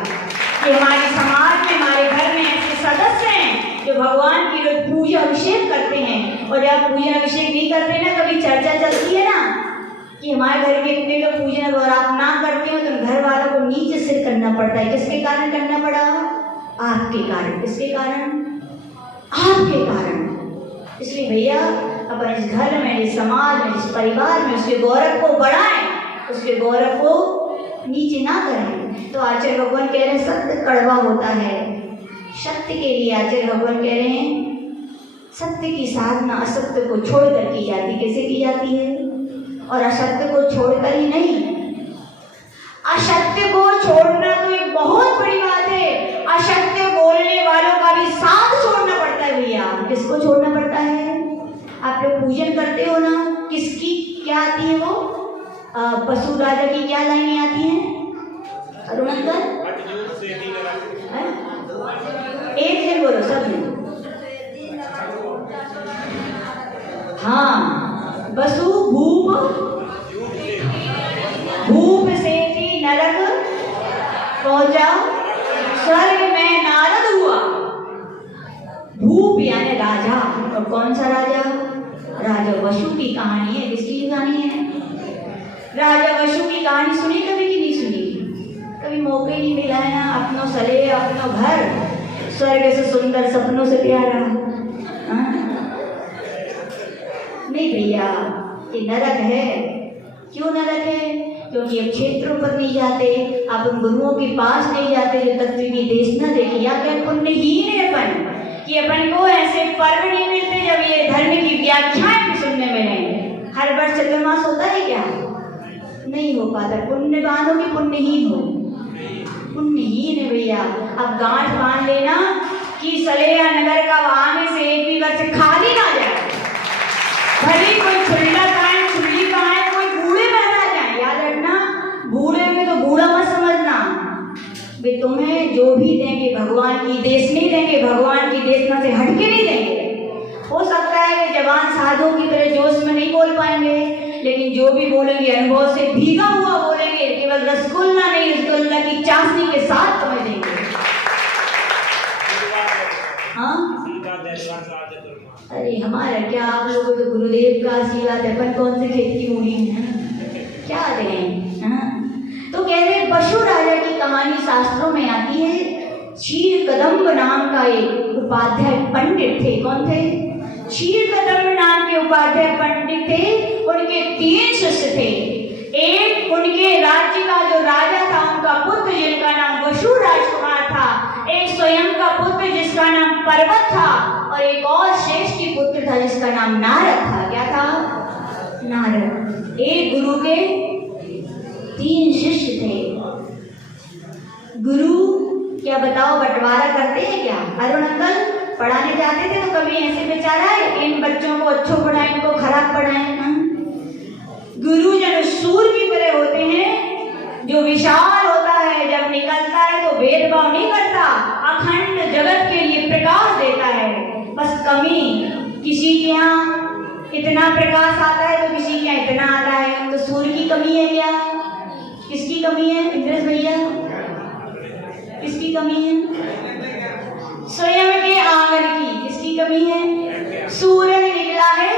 कि हमारे समाज में, हमारे घर में ऐसे सदस्य हैं जो भगवान की रोज पूजा अभिषेक करते हैं। और जब पूजन अभिषेक नहीं करते ना, कभी चर्चा चलती है ना कि हमारे घर के इतने लोग पूजन, और आप ना करते हो तो घर वालों को नीचे सिर करना पड़ता है। किसके कारण करना पड़ा? आपके कारण। किसके कारण? आपके कारण। इसलिए भैया अपन इस घर में, इस समाज में, इस परिवार में उसके गौरव को बढ़ाएं, उसके गौरव को नीचे ना करें। तो आचार्य भगवान कह रहे हैं सत्य कड़वा होता है। सत्य के लिए आचार्य भगवान कह रहे हैं सत्य की साधना असत्य को छोड़कर की जाती। कैसे की जाती है? और असत्य को छोड़कर ही नहीं, असत्य को छोड़ना तो एक बहुत बड़ी बात है। असत्य बोलने वालों का भी साथ छोड़ना पड़ता है भैया। किसको छोड़ना पड़ता है? आप लोग पूजन करते हो ना, किसकी क्या आती है वो? पशु राजा की क्या लाइनें आती हैं? अरुण अंकल एक दिन बोलो सब ने। हाँ, वसु भूप भूप से थी नरक पहुंचा, स्वर्ग में नारद हुआ। भूप यानी राजा, और कौन सा राजा? राजा वसु की कहानी है। किसकी कहानी है? राजा वसु की कहानी सुनी कभी कि नहीं सुनी? कभी मौके नहीं मिला है ना? अपनों सले, अपनों घर, स्वर्ग से सुंदर, सपनों से प्यारा। नहीं भैया, ये नरक है। क्यों नरक है? क्योंकि अब क्षेत्रों पर नहीं जाते, आप उन गुरुओं के पास नहीं जाते जो तत्व की देश न देखे। या क्या पुण्यहीन है अपन कि अपन को ऐसे पर्व नहीं मिलते जब ये धर्म की व्याख्याएं भी सुनने मिले। हर वर्ष चतुर्मास होता है क्या? नहीं हो पाता। पुण्यवान हो कि पुण्यहीन हो? पुण्यहीन है भैया। अब गांठ बांध लेना कि सलेया नगर का आने से एक भी वर्ष खाली ना जाए। भले कोई छुल्ला खाए, छुल्ली खाए, कोई बूढ़े बना जाए, याद रखना बूढ़े में तो बूढ़ा मत समझना। वे तुम्हें जो भी देंगे भगवान की देश नहीं देंगे, भगवान की देशना से हटके नहीं देंगे। हो सकता है कि जवान साधुओं की तरह जोश में नहीं बोल पाएंगे, लेकिन जो भी बोलेंगे अनुभव से भीगा हुआ बोलेंगे। केवल रसगुल्ला नहीं, रसगुल्ला की चाशनी के साथ तुम्हें देंगे। क्या आप लोगों को तो गुरुदेव का आशीर्वाद है, अपन कौन से खेत की मूली है, क्या दें। हाँ, तो कह रहे बसु राजा की कहानी शास्त्रों में आती है। क्षीर कदम्ब नाम का एक उपाध्याय पंडित थे। कौन थे? क्षीर कदम्ब नाम के उपाध्याय पंडित थे। उनके 3 शिष्य थे। एक उनके राज्य का जो राजा था उनका पुत्र जिनका नाम वसु राजकुमार था, एक स्वयं का पुत्र जिसका नाम पर्वत था, और एक और श्रेष्ठी पुत्र था जिसका नाम नारद था। क्या था? नारद। एक गुरु के 3 शिष्य थे। गुरु क्या बताओ बंटवारा करते हैं क्या? अरुण अंकल पढ़ाने जाते थे तो कभी ऐसे बेचारा है इन बच्चों को अच्छो पढ़ाएं, इनको खराब पढ़ाएं। गुरु जन सूर्य की तरह होते हैं, जो विशाल होता है, जब निकलता है तो भेदभाव नहीं करता, अखंड जगत के लिए प्रकाश देता है। बस कमी किसी के यहाँ इतना प्रकाश आता है तो किसी के यहाँ इतना आता है। तो सूर्य की कमी है क्या? किसकी कमी है इंद्रेश भैया? किसकी कमी है? स्वयं के आंगन की। किसकी कमी है? सूरज निकला है,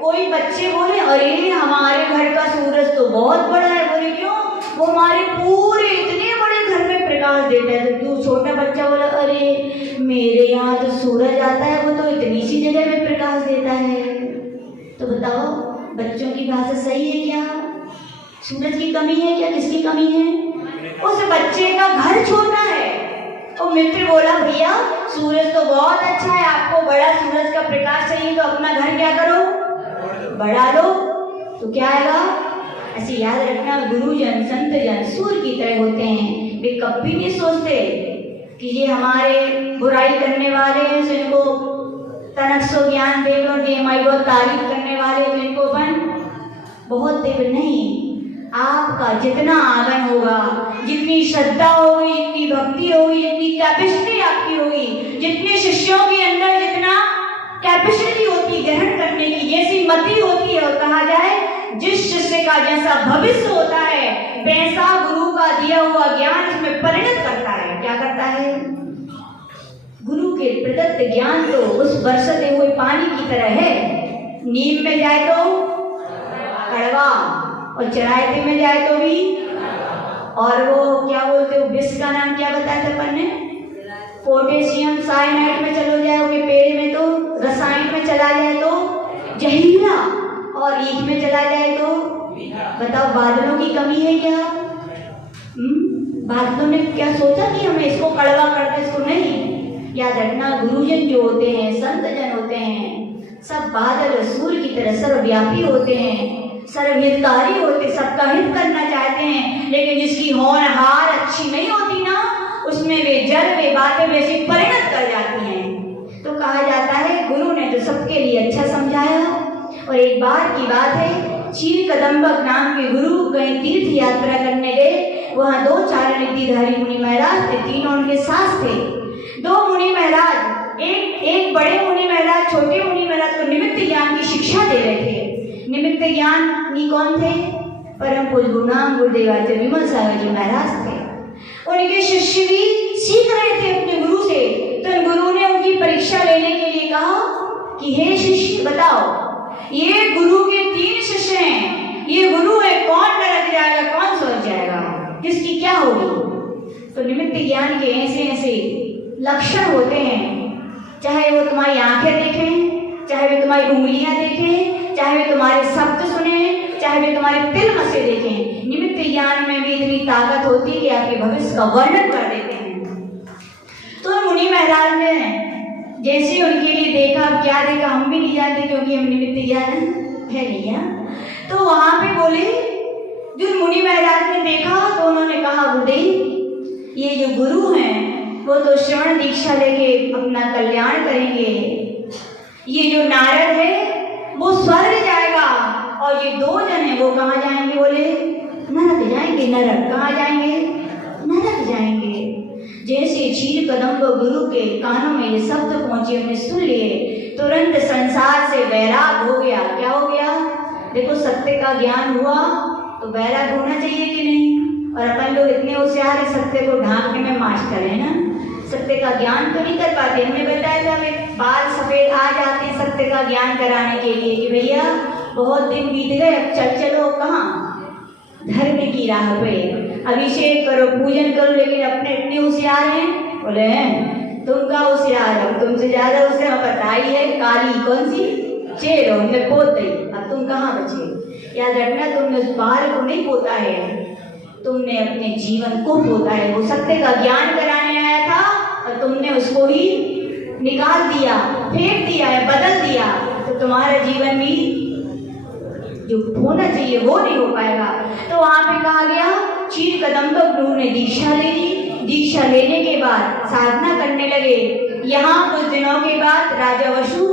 कोई बच्चे बोले अरे हमारे घर का सूरज तो बहुत बड़ा है। बोले क्यों? वो हमारे पूरे इतने बड़े घर में प्रकाश देता है। तो तू छोटा बच्चा बोला अरे मेरे यहाँ तो सूरज आता है, वो तो इतनी सी जगह में प्रकाश देता है। तो बताओ बच्चों की भाषा सही है क्या? सूरज की कमी है क्या? किसकी कमी है? उस बच्चे का घर छोटा है। तो मित्र बोला भैया सूरज तो बहुत अच्छा है, आपको बड़ा सूरज का प्रकाश चाहिए तो अपना घर क्या करो? बढ़ा लो। तो क्या आएगा? ऐसे याद रखना, गुरुजन संत जन सूर्य की तरह होते हैं। वे कभी नहीं सोचते कि ये हमारे बुराई करने वाले हैं तो इनको तनक ज्ञान दे दो, ये हमारी बहुत तारीफ करने वाले तो इनको अपन बहुत देव नहीं। आपका जितना आगन होगा, जितनी श्रद्धा होगी, जितनी भक्ति होगी, जितनी कैपेसिटी आपकी होगी, जितने शिष्यों के अंदर जितना कैपेसिटी होती ग्रहण करने की, जैसी मति होती है, और कहा जाए जिस शिष्य का जैसा भविष्य होता है वैसा गुरु का दिया हुआ ज्ञान उसमें परिणत करता है। क्या करता है? गुरु के प्रदत्त ज्ञान तो उस बरसते हुए पानी की तरह है। नीम में जाए तो कड़वा, और चरायते में जाए तो भी, और वो क्या बोलते हो विष का नाम क्या बताया था अपन ने? पोटेशियम साइनाइड में चलो जाओगे पेड़ में तो, रसायन में चला जाए तो जहरीला, और ईख में चला जाए तो बताओ बादलों की कमी है क्या? बादलों ने क्या सोचा कि हमें इसको कड़वा करते, इसको नहीं। याद रखना गुरुजन जो होते हैं, संत जन होते हैं, सब बादल सूर्य की तरह सर्वव्यापी होते हैं, सर्वहितकारी होते, सबका हित करना चाहते हैं। लेकिन जिसकी होनहार अच्छी नहीं होती ना, उसमें वे जल वे बातें वैसी परिणत कर जाती हैं। तो कहा जाता है गुरु ने तो सबके लिए अच्छा समझाया। और एक बार की बात है, क्षीर कदम्बक नाम के गुरु कहीं तीर्थ यात्रा करने गए। वहाँ 2 चारणिधिधारी मुनि महाराज थे, तीनों उनके साथ थे। 2 मुनि महाराज, एक बड़े मुनि महाराज छोटे मुनि महाराज को निमित्त ज्ञान की शिक्षा दे रहे थे। निमित्त ज्ञानी कौन थे? परम पूज्य गुरुनाम गुरुदेवाचार्य विमल सागर जी महाराज थे। उनके शिष्य भी सीख रहे थे अपने गुरु से। तो गुरु ने उनकी परीक्षा लेने के लिए कहा कि हे शिष्य बताओ, ये गुरु के 3 शिष्य हैं, ये गुरु है, कौन नरक जाएगा, कौन स्वर्ग जाएगा, किसकी क्या होगी? तो निमित्त ज्ञान के ऐसे ऐसे लक्षण होते हैं, चाहे वो तुम्हारी आंखें देखें, चाहे वे तुम्हारी उंगलियां देखें, चाहे वे तुम्हारे शब्द सुने, चाहे वे तुम्हारे तिल मसे देखें। निमित्त ज्ञान में भी इतनी ताकत होती है कि आपके भविष्य का वर्णन कर देते हैं। तो मुनि महाराज ने जैसे उनके लिए देखा, क्या देखा हम भी नहीं जानते क्योंकि हम निमित्त ज्ञान है नहीं है। तो वहां पे बोले, जो मुनि महाराज ने देखा तो उन्होंने कहा गुरुदेव ये जो गुरु हैं वो तो श्रवण दीक्षा लेके अपना कल्याण करेंगे, ये जो नारद है वो स्वर्ग जाएगा, और ये 2 जन है वो कहाँ जाएंगे? बोले नरक जाएंगे। नरक कहाँ जाएंगे? नरक जाएंगे। जैसे क्षीर कदम्ब गुरु के कानों में ये शब्द पहुंचे, उन्हें सुन लिए, तुरंत संसार से वैराग हो गया। क्या हो गया? देखो सत्य का ज्ञान हुआ तो वैराग होना चाहिए कि नहीं? और अपन लोग इतने होशियार है, सत्य को ढांकने में मास्टर है ना। सत्य का ज्ञान तो नहीं कर पाते। हमने बताया था हमें बाल सफेद आ जाते सत्य का ज्ञान कराने के लिए कि भैया बहुत दिन बीत गए, अब चलो कहाँ, धर्म की राह पे अभिषेक करो, पूजन करो, लेकिन अपने इतने होशियार हैं। बोले तुम का होशियार हो, तुमसे ज्यादा होशियार बताई है काली कौन सी चेरो हमने पोत दी, अब तुम कहाँ बचे। याद रखना तुमने उस बाल को नहीं पोता है, तुमने अपने जीवन को पोता है। वो सत्य का ज्ञान कराने आया था और तुमने उसको ही निकाल दिया, फेंक दिया है, बदल दिया, तो तुम्हारा जीवन भी जो होना चाहिए वो नहीं हो पाएगा। तो वहां पे कहा गया चीर कदम तो गुरु ने दीक्षा ले ली। दीक्षा लेने के बाद साधना करने लगे। यहाँ कुछ दिनों के बाद राजा वसु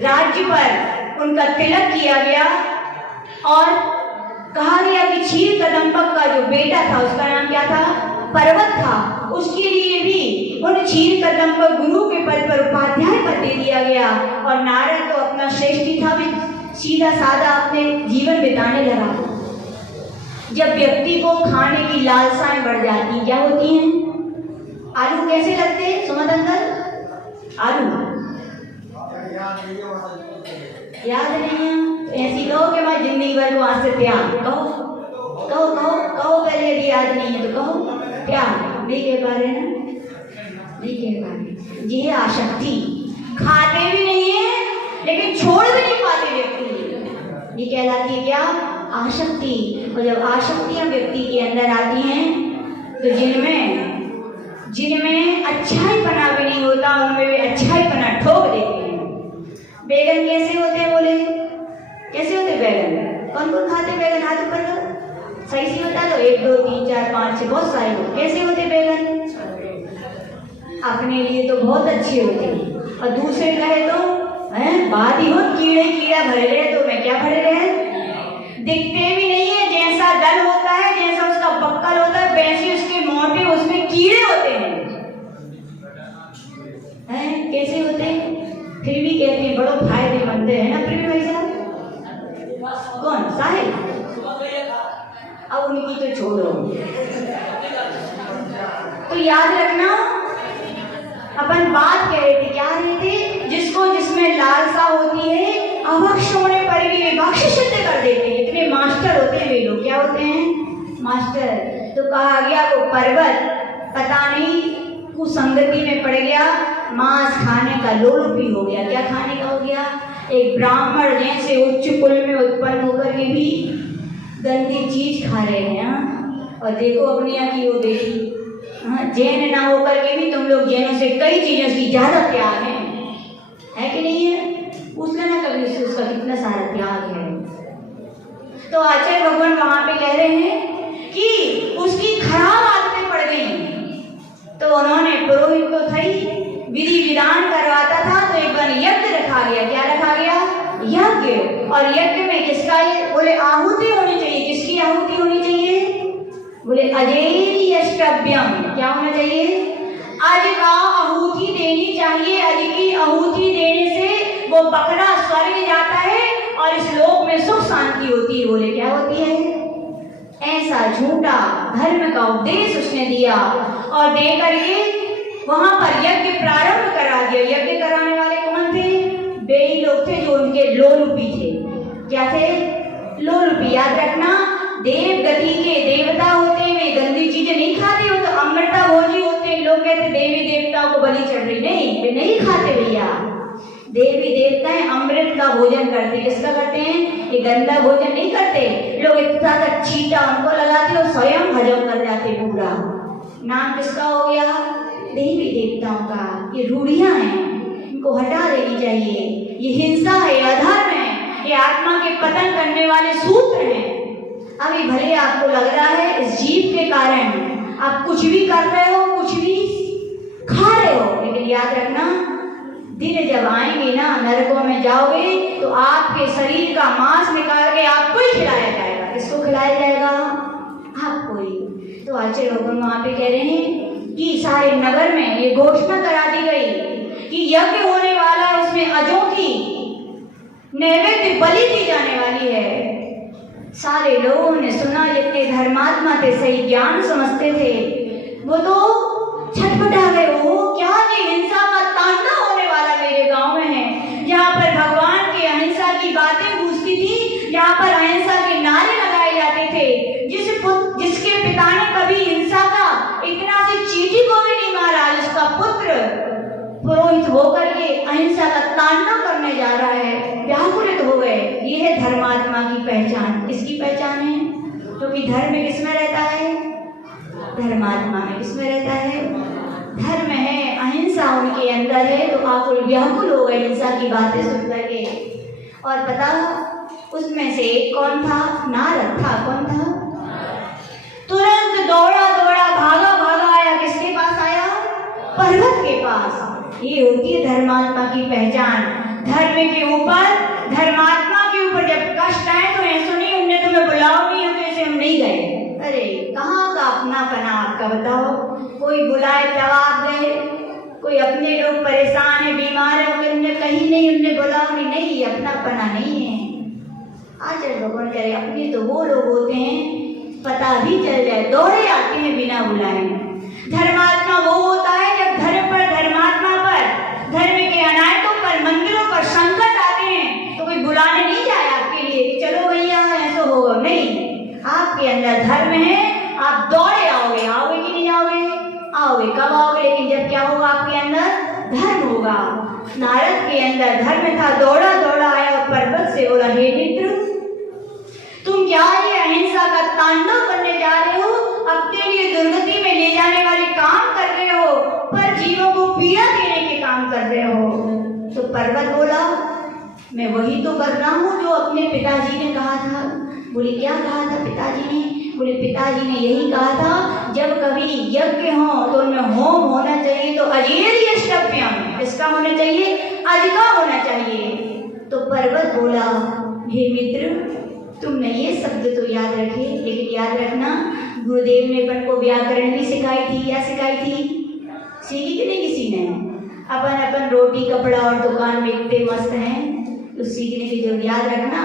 राज्य पर उनका तिलक किया गया और कहा गया कि क्षीर कदम्बक का जो बेटा था उसका नाम क्या था, पर्वत था, उसके लिए भी उन क्षीर कदम्बक गुरु के पद पर उपाध्याय पद दे दिया गया। और नारद तो अपना श्रेष्ठी था, भी सीधा साधा अपने जीवन बिताने लगा। जब व्यक्ति को खाने की लालसाएं बढ़ जाती क्या होती हैं? आलू कैसे लगते हैं सुमन अंकल? आलू याद नहीं है? ऐसी कहो कि मैं जिंदगी भर को आज से त्याग, कहो कहो कहो कहो, पहले यदि याद नहीं है तो कहो त्याग। नहीं कह पा रहे ना, नहीं कह पा रहे। ये आसक्ति, खाते भी नहीं है लेकिन छोड़ भी नहीं पाते व्यक्ति, ये कहलाती है क्या? आसक्ति। और जब आसक्तियां व्यक्ति के अंदर आती हैं तो जिनमें अच्छाईपना भी नहीं होता उनमें भी अच्छाईपना ठोक देते हैं। बैगन कैसे होते हैं? बोले कैसे होते बैगन? कौन कौन खाते बैगन? हाथ ऊपर करो, सही से बता दो। 1 2 3 4 5 6 बहुत सारे लोग। कैसे होते बैगन? अपने लिए तो बहुत अच्छे होते हैं और दूसरे कहे तो बात ही हो कीड़ा भरे रहे, तो मैं क्या भरे रहे, दिखते भी नहीं है। जैसा दल होता है, जैसा उसका बक्कल होता है, वैसे उसके मोटे उसमें कीड़े होते हैं। कैसे होते हैं? फिर भी कहते हैं बड़ो फायदेमंद है ना प्रेम भाई साहब? कौन साहिल? अब उनकी तो छोड़ो। तो याद रखना, अपन बात कह रहे थे, क्या रहे थे? जिसको जिसमें लालसा होती है अवक्ष होने पर भी वे बख्श सिद्ध कर देते हैं। इतने मास्टर होते हैं वे लोग। क्या होते हैं? मास्टर। तो कहा गया वो पर्वत पता नहीं कुसंगति में पड़ गया, मांस खाने का लोलुपी हो गया। क्या खाने का हो गया? एक ब्राह्मण जैसे उच्च कुल में उत्पन्न होकर के भी गंदी चीज खा रहे हैं। और देखो अपनी यहाँ की वो बेटी, जैन ना होकर के भी तुम लोग जैनों से कई चीजों की ज्यादा त्याग है कि नहीं है? पूछ लेना कभी से उसका कितना सारा त्याग है। तो आचार्य भगवान वहां पे कह रहे हैं कि उसकी खराब आदतें पड़ गई। तो उन्होंने पुरोहित तो थी, विधि विधान करवाता था, तो एक बार यज्ञ रखा गया। क्या रखा गया? यज्ञ। और यज्ञ में किसका? बोले आहुति होनी चाहिए। किसकी आहुति होनी चाहिए? बोले अजेय अष्टभ्यम। क्या होना चाहिए? अज का आहुति देनी चाहिए। अज की आहुति देने से वो बकरा स्वर्ग जाता है और इस लोक में सुख शांति होती है। बोले क्या होती है? ऐसा झूठा धर्म का उपदेश उसने दिया और दे करके वहां पर यज्ञ प्रारंभ करा दिया। यज्ञ कराने वाले कौन थे? वे ही लोग थे जो उनके लोलुपी थे। क्या थे? लोलुपी। याद रखना, देव गति के देवता होते हैं, वे गंदी चीजें नहीं खाते, वो तो अमृता भोजी होते हैं। लोग कहते देवी देवताओं को बलि चढ़ रही, नहीं, वे नहीं खाते भैया। देवी देवताएं अमृत का भोजन करते। किसका करते हैं? ये गंदा भोजन नहीं करते। लोग इतना तक छींटा उनको लगाते और स्वयं हजम कर जाते पूरा। नाम किसका हो गया? देवी देवताओं का। ये रूढ़ियां हैं, इनको हटा देनी चाहिए। ये हिंसा है, अधर्म है, ये आत्मा के पतन करने वाले सूत्र हैं। अभी भले आपको लग रहा है इस जीव के कारण आप कुछ भी कर रहे हो, कुछ भी खा रहे हो, लेकिन याद रखना दिन जब आएंगे ना, नरकों में जाओगे तो आपके शरीर का मांस निकाल के आपको ही खिलाया जाएगा। किसको खिलाया जाएगा? आपको ही। तो आचार्य भगवान वहां पे कह रहे हैं कि सारे नगर में ये घोषणा करा दी गई कि यज्ञ होने वाला है, उसमें अजों की नैवेद्य बलि दी जाने वाली है। सारे लोगों ने सुना, जितने धर्मात्मा थे, सही ज्ञान समझते थे, वो तो छटपटा गए। वो क्या होकर के अहिंसा का तांडव करने जा रहा है, व्याकुलित हो गए। ये है धर्मात्मा की पहचान। किसकी पहचान है? क्योंकि धर्म किसमें रहता है? धर्मात्मा में। किसमें रहता है? धर्म है, अहिंसा उनके अंदर है, तो आकुल व्याकुल हो गए हिंसा की बातें सुन करके। और पता उसमें से एक कौन था? नारद था। कौन था? तुरंत दौड़ा दौड़ा भागा भागा आया। किसके पास आया? पर्वत के पास। ये होती है धर्मात्मा की पहचान। धर्म के ऊपर, धर्मात्मा के ऊपर जब कष्ट आए तो ऐसा नहीं हमने तुम्हें बुलाओ नहीं, हम ऐसे हम नहीं गए। अरे कहाँ का अपनापना आपका बताओ? कोई बुलाए तब आप गए, कोई अपने लोग परेशान है, बीमार है, उनने कहीं नहीं, उनने बुलाओ नहीं, अपनापना नहीं है। आचर भगवान करे अपने तो वो लोग होते हैं पता भी चल जाए दौड़े आते हैं बिना बुलाए। धर्मात्मा वो होता है जब धर्म पर, धर्मात्मा पर, धर्म के अनायतों पर, मंदिरों पर संकट आते हैं तो कोई बुलाने नहीं जाए आपके लिए कि चलो भैया ऐसा हो, नहीं। आपके अंदर धर्म है, आप दौड़े आओगे। आओगे कि नहीं आओगे? आओगे। कब आओगे? लेकिन जब क्या होगा? आपके अंदर धर्म होगा। नारद के अंदर धर्म था, दौड़ा दौड़ा आया और पर्वत से बोला, हे मित्र, तुम क्या ये अहिंसा का तांडव करने जा रहे हो? अपने लिए दुर्गति में ले जाने वाले काम कर रहे हो, पर जीवों को पीड़ा देने के काम कर रहे हो। तो पर्वत बोला, मैं वही तो कर रहा हूँ जो अपने पिताजी ने कहा था। बोले क्या कहा था पिताजी ने? बोले पिताजी ने यही कहा था जब कभी यज्ञ हो तो उनमें होम होना चाहिए तो अजेर्यष्टव्यम, इसका होना चाहिए, अज का होना चाहिए। तो पर्वत बोला, हे मित्र, तुमने ये शब्द तो याद रखे, लेकिन याद रखना गुरुदेव ने अपन को व्याकरण भी सिखाई थी। क्या सिखाई थी? सीखी कि नहीं किसी ने? अपन रोटी कपड़ा और दुकान बेचते मस्त हैं, तो सीखने की जरूरत। याद रखना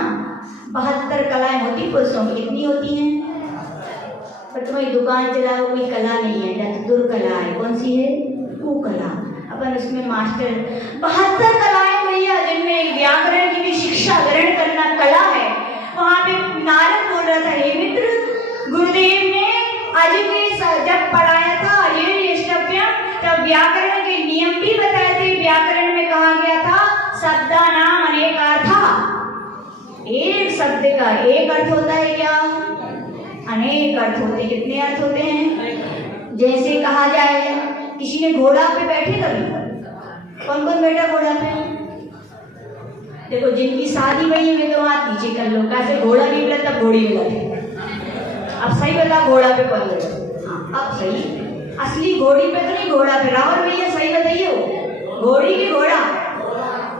72 कलाएं होती पुरुषों की। कितनी होती हैं? पर तुम्हारी दुकान चलाओ कोई कला नहीं है, या तो दुर्कला है। कौन सी है? वो कला। अपन उसमें मास्टर 72 कलाएं भैया, जिनमें व्याकरण की भी शिक्षा ग्रहण करना कला है। वहाँ पे नारद बोल रहा था, हे मित्र, गुरुदेव ने आज भी जब पढ़ाया था अजेर्यष्टव्यम, तब व्याकरण के नियम भी बताए थे। व्याकरण में कहा गया था शब्दानाम अनेक अर्था। एक शब्द का एक अर्थ होता है क्या? अनेक अर्थ होते। कितने अर्थ होते हैं? जैसे कहा जाए किसी ने घोड़ा पे बैठे, कभी कौन कौन बैठा घोड़ा पे? देखो जिनकी शादी हुई है तो हाथ नीचे कर लो। कैसे? घोड़ा नहीं मिला तब घोड़ी मिला थे। अब सही बता, घोड़ा पे पड़ गए। हाँ अब सही, असली घोड़ी पे तो नहीं, घोड़ा पे। राहुल भैया सही बताइए, वो घोड़ी की घोड़ा?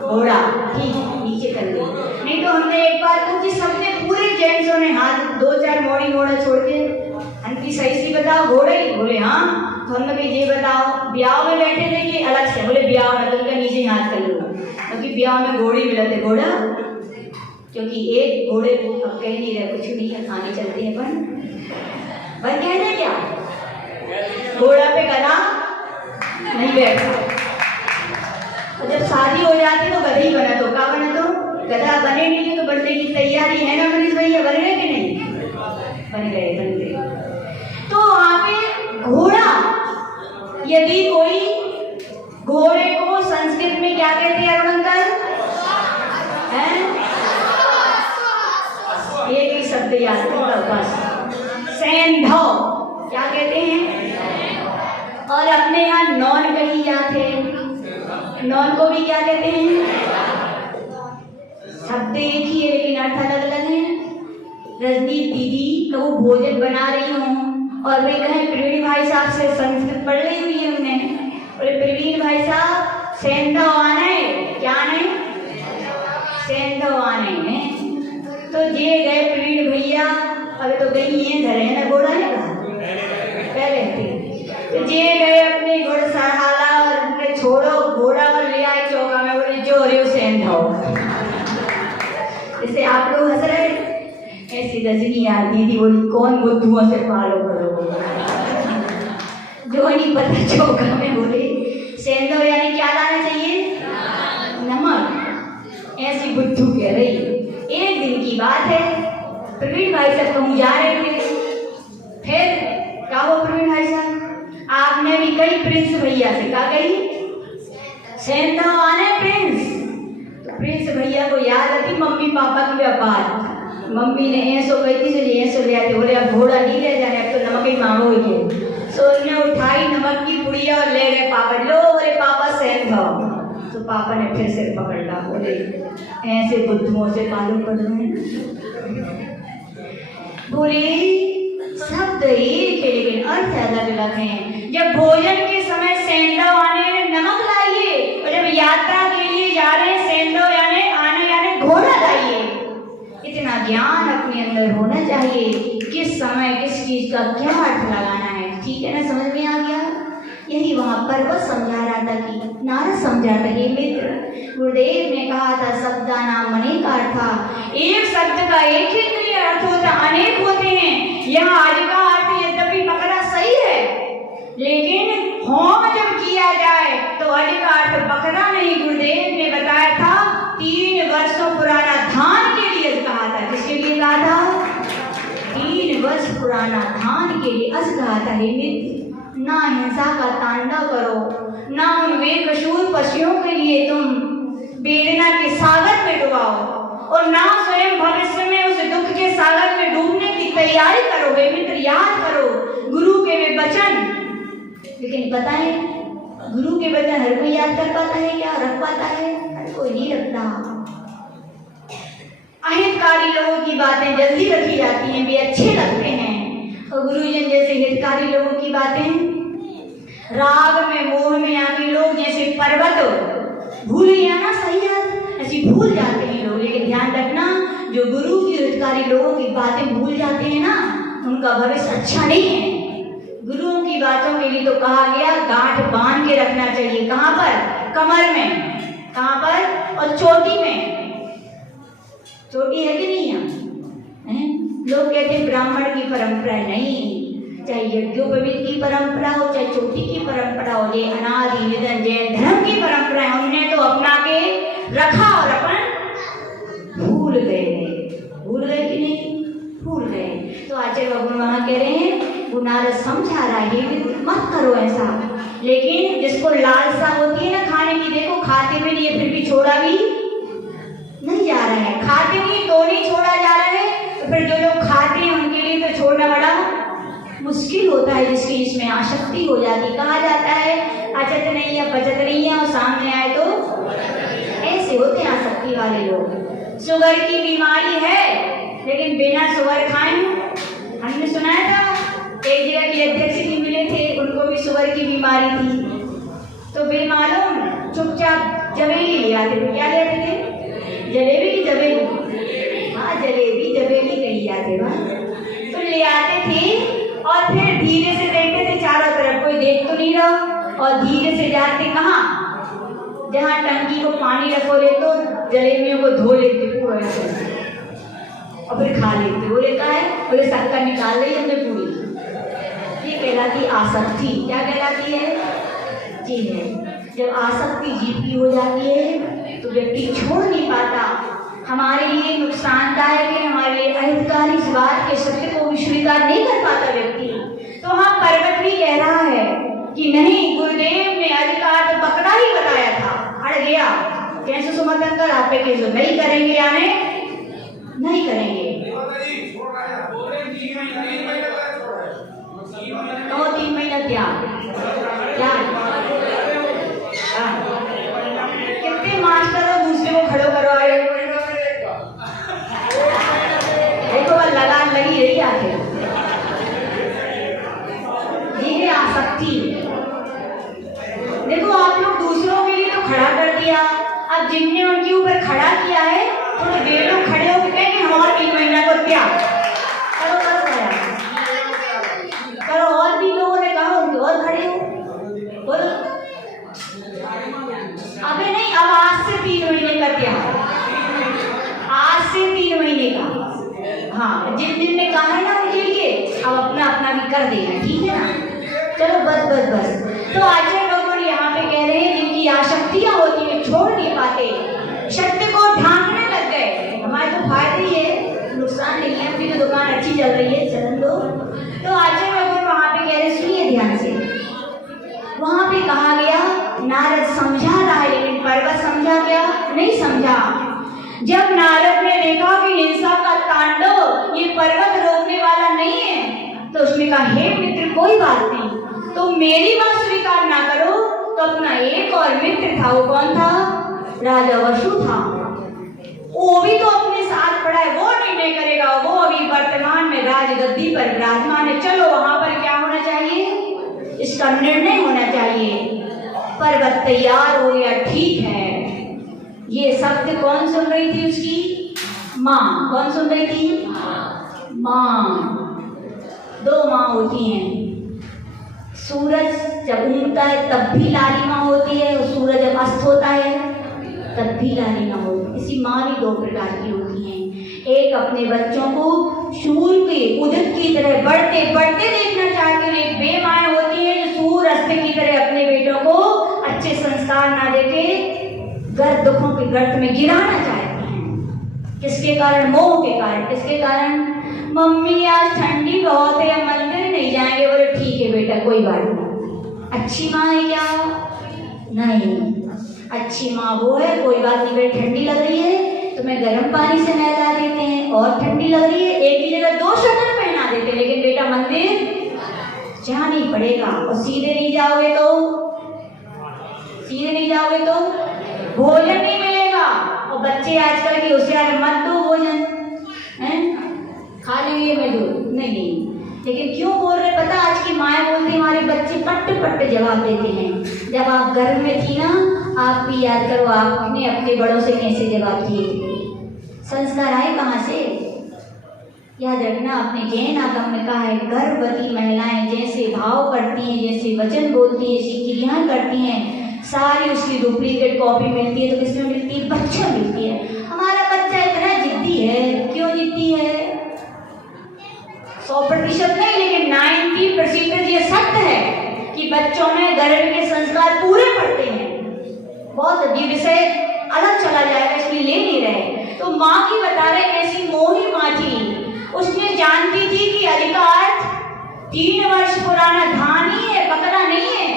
घोड़ा, ठीक है, नीचे कर लो। नहीं तो हमने एक बार पूछी, सबने पूरे जेंट्सों ने हाथ 2-4 मोड़ी घोड़ा छोड़ के, अंकी सही सी बताओ घोड़ा ही? बोले हाँ। तो हमने कहा ये बताओ ब्याह में बैठे थे कि अलग से? बोले ब्याह में। तो नीचे हाथ कर लो, क्योंकि ब्याह में घोड़ी मिलते। घोड़ा क्योंकि एक घोड़े को अब कह नहीं रहे, कुछ नहीं है, खाने चलते हैं अपन भाई। कहने क्या, घोड़ा पे गधा नहीं बैठा। तो जब शादी हो जाती तो गधा ही बना। तो क्या बना? तो गधा बने नहीं तो बनने की तैयारी है ना मनीष भैया? बन गए कि नहीं? बन गए, बन गए। तो वहां पे घोड़ा, यदि कोई घोड़े को संस्कृत में क्या कहते हैं अरुणंकर? एक ही शब्द याद होगा बस, सैंधव। क्या कहते हैं? और अपने यहाँ नॉन कही जाते हैं, नॉन को भी क्या कहते हैं? शब्द एक ही है लेकिन अर्थ अलग अलग है। रजनीत दीदी कहो भोजन बना रही हूँ और वे कहें प्रवीण भाई साहब से संस्कृत पढ़ ली हुई है उन्हें। बोले प्रवीण भाई साहब सैंधव आने, क्या आने? सैंधव आने हैं। तो जे गए प्रवीण भैया, अभी तो गई है घर है ना, घोड़ा है ना पहले थे। तो जे गए अपने घोड़साला और छोड़ो घोड़ा और ले आए चौका में। बोले जो रे सैंधव। जैसे आप लोग हंस रहे, ऐसी रजनी यार दीदी बोली कौन बुद्धुओं से पालो करो, जो नहीं पता चौका में। बोले सैंधव यानी क्या लाना चाहिए? नमक। ऐसी बुद्धू कह रही। एक दिन की बात है, प्रवीण भाई साहब कहूँ जा रहे थे। फिर क्या हो प्रवीण भाई साहब, आपने भी कई प्रिंस भैया से कहा गई सेंधा आने प्रिंस। तो प्रिंस भैया को याद आती मम्मी पापा की व्यापार। मम्मी ने ऐसो गई थी चलिए ऐसो ले आते, बोले अब घोड़ा नहीं ले जाने, अब तो नमक ही मांगोगे। सो उसने उठाई नमक की पुड़िया और ले गए पापा। लो बोले पापा सेंधा। तो पापा ने फिर सिर पकड़ ला, बोले ऐसे बुद्धुओं से मालूम पड़ रहे हैं। बोले शब्द एक है लेकिन अर्थ अलग अलग हैं। जब भोजन के समय सेंधा आने नमक लाइए, और जब यात्रा के लिए जा रहे हैं सेंधा यानी आने यानी घोड़ा लाइए। इतना ज्ञान अपने अंदर होना चाहिए, किस समय किस चीज का क्या अर्थ लगाना है। ठीक है ना, समझ में आ गया। यही वहां पर्वत समझा रहा था कि नारद समझा था, हे मित्र गुरुदेव ने कहा था शब्दा नाम अनेक अर्थ था। एक शब्द का एक ही अर्थ होता, अनेक होते हैं। यहाँ आज का अर्थ यद्यपि पकड़ा सही है, लेकिन होम जब किया जाए तो आज का अर्थ पकड़ा नहीं। गुरुदेव ने बताया था 3 वर्षों पुराना धान के लिए कहा था। किसके लिए कहा था? 3 वर्ष पुराना धान के लिए अस कहा था। हे मित्र ना हिंसा का तांडव करो, ना उन बेकसूर पशुओं के लिए तुम वेदना के सागर में डुबाओ, और ना स्वयं भविष्य में उस दुख के सागर में डूबने की तैयारी करो। हे मित्र याद करो गुरु के वे वचन। लेकिन पता है गुरु के वचन हर कोई याद कर पाता है क्या? रख पाता है? हर कोई नहीं रखता। अहितकारी लोगों की बातें जल्दी रखी जाती हैं, वे अच्छे लगते हैं। और गुरुजन जैसे हितकारी लोगों की बातें राग में मोह में आके लोग जैसे पर्वत भूल गया ना, सही याद ऐसी भूल जाते हैं लोग। लेकिन ध्यान रखना जो गुरु की हितकारी लोगों की बातें भूल जाते हैं ना, उनका भविष्य अच्छा नहीं है। गुरुओं की बातों के लिए तो कहा गया गांठ बांध के रखना चाहिए। कहाँ पर? कमर में। कहाँ पर? और चोटी में। चोटी है कि नहीं है? लोग कहते हैं ब्राह्मण की परंपरा नहीं, चाहे यज्ञोपवीत की परंपरा हो चाहे चोटी की परंपरा हो, ये अनादि निधन जैन धर्म की परंपरा है। उन्होंने तो अपना के रखा और अपन भूल गए। भूल गए कि नहीं? भूल गए। तो आचार्य भगवान वहां कह रहे हैं वो नारद समझा रहा है मत करो ऐसा। लेकिन जिसको लालसा होती है ना खाने की, देखो खाते में नहीं फिर भी छोड़ा भी नहीं जा रहा है। खाते नहीं तो नहीं छोड़ा जा रहा है, तो फिर जो लोग खाते हैं उनके लिए तो छोड़ना बड़ा मुश्किल होता है, जिसकी इसमें आसक्ति हो जाती। कहा जाता है अचत नहीं है बचत नहीं है, और सामने आए तो ऐसे होते हैं आसक्ति वाले लोग। शुगर की बीमारी है लेकिन बिना शुगर खाए, हमने सुनाया था एक जगह के अध्यक्ष जी मिले थे, उनको भी शुगर की बीमारी थी। तो बेमालूम चुपचाप जलेबी ले आते थे। क्या ले आते थे? जलेबी की जलेबी, हाँ जलेबी जलेबी कही जाते हैं। तो ले आते थे और फिर धीरे से देखते थे चारों तरफ, कोई देख तो नहीं रहा, और धीरे से जाते कहाँ? जहाँ टंकी को पानी रखो ले तो जलेबियों को धो लेते पूरा और फिर खा लेते। बोले कहा है? बोले शक्कर निकाल रही हमने पूरी। ये कहलाती आसक्ति। क्या कहलाती है? जी है, जब आसक्ति जीव की हो जाती है तो व्यक्ति छोड़ नहीं पाता। हमारे लिए नुकसानदायक है, हमारे लिए अहितकारी इस बात के सत्य को भी स्वीकार नहीं कर पाता व्यक्ति। तो हाँ पर्वत भी कह रहा है कि नहीं, गुरुदेव ने अधिकार तो पकड़ा ही बताया था, अड़ गया। कैसे सुमतन कर आप कैसे नहीं करेंगे, यानी नहीं करेंगे। 2-3 महीना क्या क्या कितने मास्टर और दूसरे को खड़ो करवाए, देखो वह लगान लगी रही आखिर। ये है आसक्ति। देखो आप लोग दूसरों के लिए तो खड़ा कर दिया, अब जिनने उनके ऊपर खड़ा किया है थोड़े देर लोग खड़े होकर कहेंगे हमारा 3 महीना को त्याग करो, करो। और भी लोगों ने कहा उनके और खड़े हो, बोलो अबे नहीं, अब आज से 3 महीने का त्याग, आज से 3 महीने का। हाँ जिन ने कहा है ना उनके लिए अब अपना अपना भी कर देना, ठीक है ना। चलो बस बस बस। तो आचार्य भगवान यहाँ पे कह रहे हैं जिनकी आसक्तियां होती है छोड़ नहीं पाते, सत्य को ढांकने लग गए। हमारे तो फायदे ही है, नुकसान नहीं है, अपनी तो दुकान अच्छी चल रही है, चलन दो। तो आचार्य भगवान वहाँ पे कह रहे, सुनिए ध्यान से। वहाँ पे कहा गया नारद समझा रहा है जब नारद ने देखा कि हिंसा का तांडव ये पर्वत रोकने वाला नहीं है, तो उसने कहा हे मित्र कोई बात नहीं, तो मेरी बात स्वीकार ना करो तो अपना एक और मित्र था, वो कौन था? राजा वसु था। वो भी तो अपने साथ पड़ा है, वो निर्णय करेगा, वो अभी वर्तमान में राजगद्दी पर विराजमान है। चलो वहां पर क्या होना चाहिए, इसका निर्णय होना चाहिए। पर्वत तैयार हो गया, ठीक है। ये शब्द कौन सुन रही थी? उसकी माँ। कौन सुन रही थी? माँ। दो माँ होती हैं। सूरज जब उगता है तब भी लालिमा होती है, और सूरज जब अस्त होता है तब भी लालिमा होती है। इसी माँ भी दो प्रकार की होती हैं। एक अपने बच्चों को सूर्य के उदित की तरह बढ़ते बढ़ते देखना चाहती है, एक बेमाएँ होती है जो सूर्य अस्त की तरह अपने बेटों को अच्छे संस्कार ना देके गर्द दुखों के गर्त में गिराना चाहती हैं। किसके कारण? मोह के कारण। किसके कारण? मम्मी आज ठंडी बहुत है, मंदिर नहीं जाएंगे। बोले ठीक है बेटा कोई बात नहीं। अच्छी माँ है क्या? नहीं, अच्छी माँ वो है, कोई बात नहीं बेटा, ठंडी लग रही है तुम्हें गर्म पानी से नहला देते हैं, और ठंडी लग रही है एक ही जगह 2 शटर पहना देते हैं, लेकिन बेटा मंदिर जाना ही पड़ेगा। और सीधे नहीं जाओगे तो भोजन नहीं मिलेगा। और बच्चे आजकल की होशियार, मत दो भोजन, हैं खा लेंगे मजदूर, नहीं। लेकिन क्यों बोल रहे पता? आज की माएँ बोलती हमारे बच्चे पट्ट पट्ट जवाब देते हैं। जब आप गर्भ में थी ना, आप भी याद करो आपने अपने बड़ों से कैसे जवाब दिए थे। संस्कार आए कहाँ से? याद रखना, अपने जैन आगम में कहा है गर्भवती महिलाएं जैसे भाव करती हैं, जैसे वचन बोलती हैं, ऐसी क्रियाएं करती हैं, सारी उसकी डुप्लीकेट कॉपी मिलती है। तो किसमें मिलती है? बच्चा मिलती है। हमारा बच्चा इतना जिद्दी है। क्यों जिद्दी है? 100% नहीं, लेकिन 90% ये सत्य है कि बच्चों में गर्भ के संस्कार पूरे पड़ते हैं। बहुत अजीब, विषय अलग चला जाएगा इसलिए ले नहीं रहे। तो माँ की बता रहे, ऐसी मोही माँ थी, उसने जानती थी कि अधिकार 3 वर्ष पुराना धान ही है, पकड़ा नहीं है।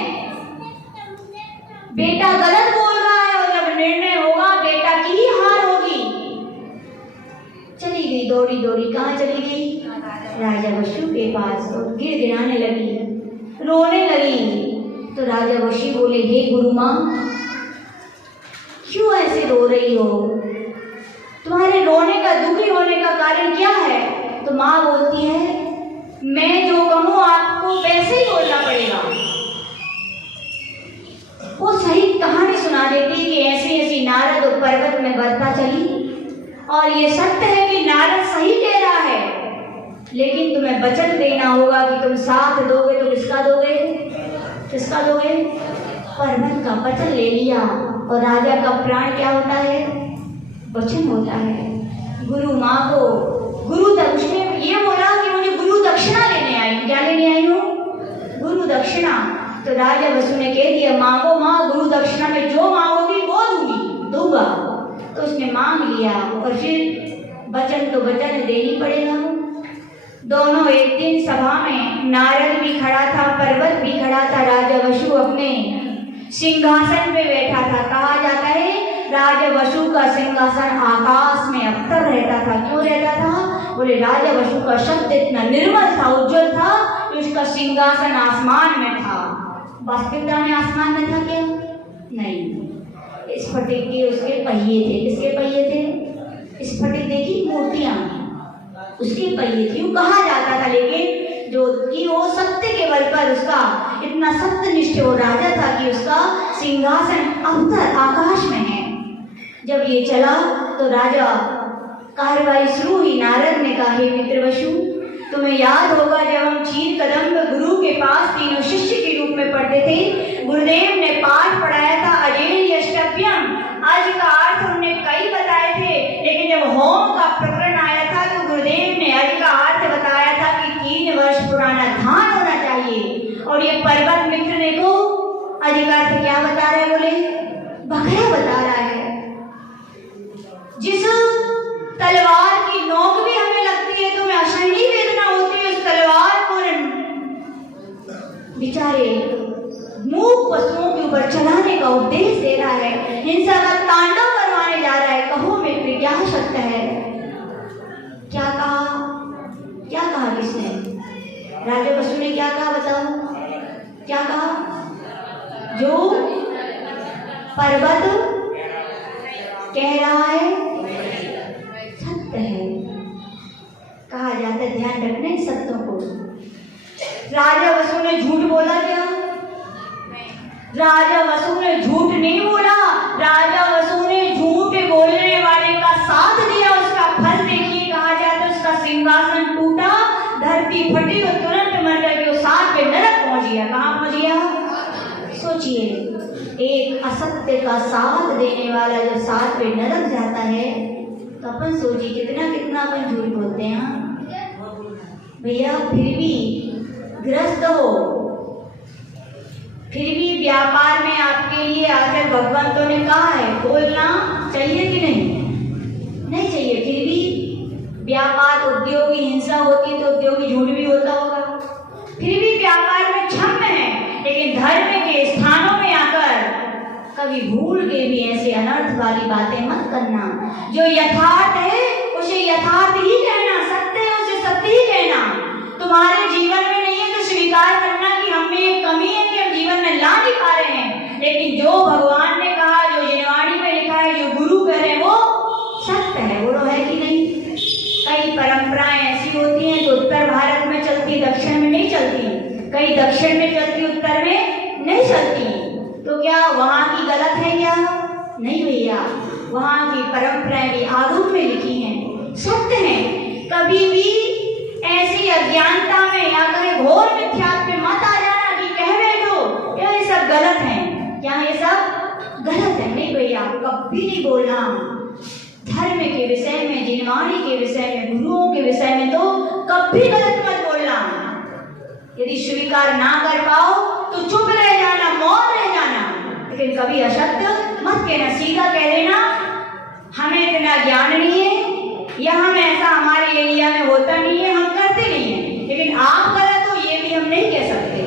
बेटा गलत बोल रहा है, और जब निर्णय होगा बेटा की ही हार होगी। चली गई दौड़ी दौड़ी, कहाँ चली गई? राजा वसु के पास, और गिड़गिड़ाने लगी, रोने लगी। तो राजा वसु बोले हे गुरु माँ, क्यों ऐसे रो रही हो? तुम्हारे रोने का, दुखी होने का कारण क्या है? तो माँ बोलती है मैं जो कहूँ आपको वैसे ही बोलना पड़ेगा। वो सही कहानी सुना देती कि ऐसी ऐसी नारद पर्वत में बरता चली, और ये सत्य है कि नारद सही कह रहा है, लेकिन तुम्हें वचन देना होगा कि तुम साथ दोगे। तो किसका दोगे? किसका दोगे? पर्वत का वचन ले लिया। और राजा का प्राण क्या होता है? वचन होता है। गुरु माँ को गुरु उसने ये बोला कि मुझे गुरु दक्षिणा लेने आई। क्या लेने आई हूँ? गुरु दक्षिणा। तो राजा वसु ने कह दिया मांगो माँ, गुरु दक्षिणा में जो मांगोगी वो दूंगा। तो उसने मांग लिया, और फिर वचन तो वचन देनी पड़ेगा। दोनों एक दिन सभा में नारद भी खड़ा था, पर्वत भी खड़ा था, राजा वसु अपने सिंहासन पे बैठा था। कहा जाता है राजा वसु का सिंहासन आकाश में अवतर रहता था। क्यों रहता था? बोले राजा वसु का शब्द इतना निर्मल था, उज्जवल था कि उसका सिंहासन आसमान में था। वास्तविकता में आसमान में था क्या? नहीं। स्फटिक के उसके पहिए थे। किसके पहिए थे? स्फटिक देखी मूर्तियां, उसके पहिए थे। कहा जाता था लेकिन जो कि वो सत्य के बल पर, उसका इतना सत्यनिष्ठ वो राजा था कि उसका सिंहासन अवतर आकाश में है। जब ये चला तो राजा कार्रवाई शुरू हुई। नारद ने कहा हे मित्र वसु, तुम्हें याद होगा जब हम चीर कदम गुरु के पास तीनों शिष्य के रूप में पढ़ते थे, गुरुदेव ने पाठ पढ़ाया था अजेय अष्टभ्यम। आज का अर्थ उन्होंने कई बताए थे, लेकिन जब होम का प्रकरण आया था तो गुरुदेव ने आज का अर्थ बताया था कि 3 वर्ष पुराना धान होना चाहिए। और ये पर्वत मित्र देखो अधिकार से क्या बता रहे? बोले बकरा बता रहा है। जिस तलवार की नोक भी हमें लगती है तो मैं असहनीय वेदना होती है, उस तलवार को बेचारे मूक पशुओं के ऊपर चलाने का उपदेश दे रहा है, हिंसा का तांडव करवाने जा रहा है, कहो मित्र क्या सत्य है। क्या कहा किसने? राजा वसु ने क्या कहा बताओ? क्या कहा? जो पर्वत कह रहा है सत्य है। कहा जाता है ध्यान रखना इन सत्यों को। राजा वसु ने झूठ बोला क्या? राजा वसु ने झूठ नहीं बोला। राजा वसु ने झूठ बोलने वाले का साथ दिया, उसका फल देखिए। कहा जाता है उसका सिंहासन टूटा, धरती फटी तो तुरंत मर गया, वो साथ में नरक पहुंच गया। कहाँ पहुंच गया? सोचिए, एक असत्य का साथ देने वाला जो साथ में नरक जाता है, तो अपन सोचिए कितना अपन झूठ बोलते हैं भैया। फिर भी ग्रस्त हो, फिर भी व्यापार में आपके लिए आकर भगवंतों ने कहा है बोलना चाहिए कि नहीं चाहिए। फिर भी व्यापार उद्योगी हिंसा होती तो उद्योगी झूठ भी होता होगा। फिर भी व्यापार में क्षम्य है, लेकिन धर्म के स्थानों में आकर कभी भूल के भी ऐसे अनर्थ वाली बातें मत करना। जो यथार्थ है उसे यथार्थ ही कहना, सत्य है उसे सत्य ही कहना। तुम्हारे जीवन में नहीं है तो स्वीकार करना कि हम में एक कमी है कि हम जीवन में ला नहीं पा रहे हैं। लेकिन जो भगवान ने कहा, जो जिनवाणी में लिखा है, जो गुरु कह रहे हैं वो सत्य है। वो है कि नहीं? कई परंपराएं ऐसी होती हैं जो उत्तर भारत में चलती, दक्षिण में नहीं चलती। कई दक्षिण में चलती, उत्तर में नहीं चलती। तो क्या वहाँ की गलत है क्या? नहीं भैया, वहाँ की परंपराएं भी आगम में लिखी हैं, सत्य है। कभी भी ऐसी अज्ञानता में या कहीं घोर मिथ्यात्व में मत आ जाना कि कह बैठो ये सब गलत है। क्या ये सब गलत है? नहीं भैया, कभी नहीं बोलना। धर्म के विषय में, जिनवाणी के विषय में, गुरुओं के विषय में तो कभी गलत मत बोलना। यदि स्वीकार ना कर पाओ तो चुप रह जाना, मौन रह जाना, लेकिन कभी असत्य मत कहना। सीधा कह देना हमें इतना ज्ञान नहीं है, या हम ऐसा हमारे एरिया में होता नहीं है, हम करते नहीं है। लेकिन आप गलत हो ये भी हम नहीं कह सकते।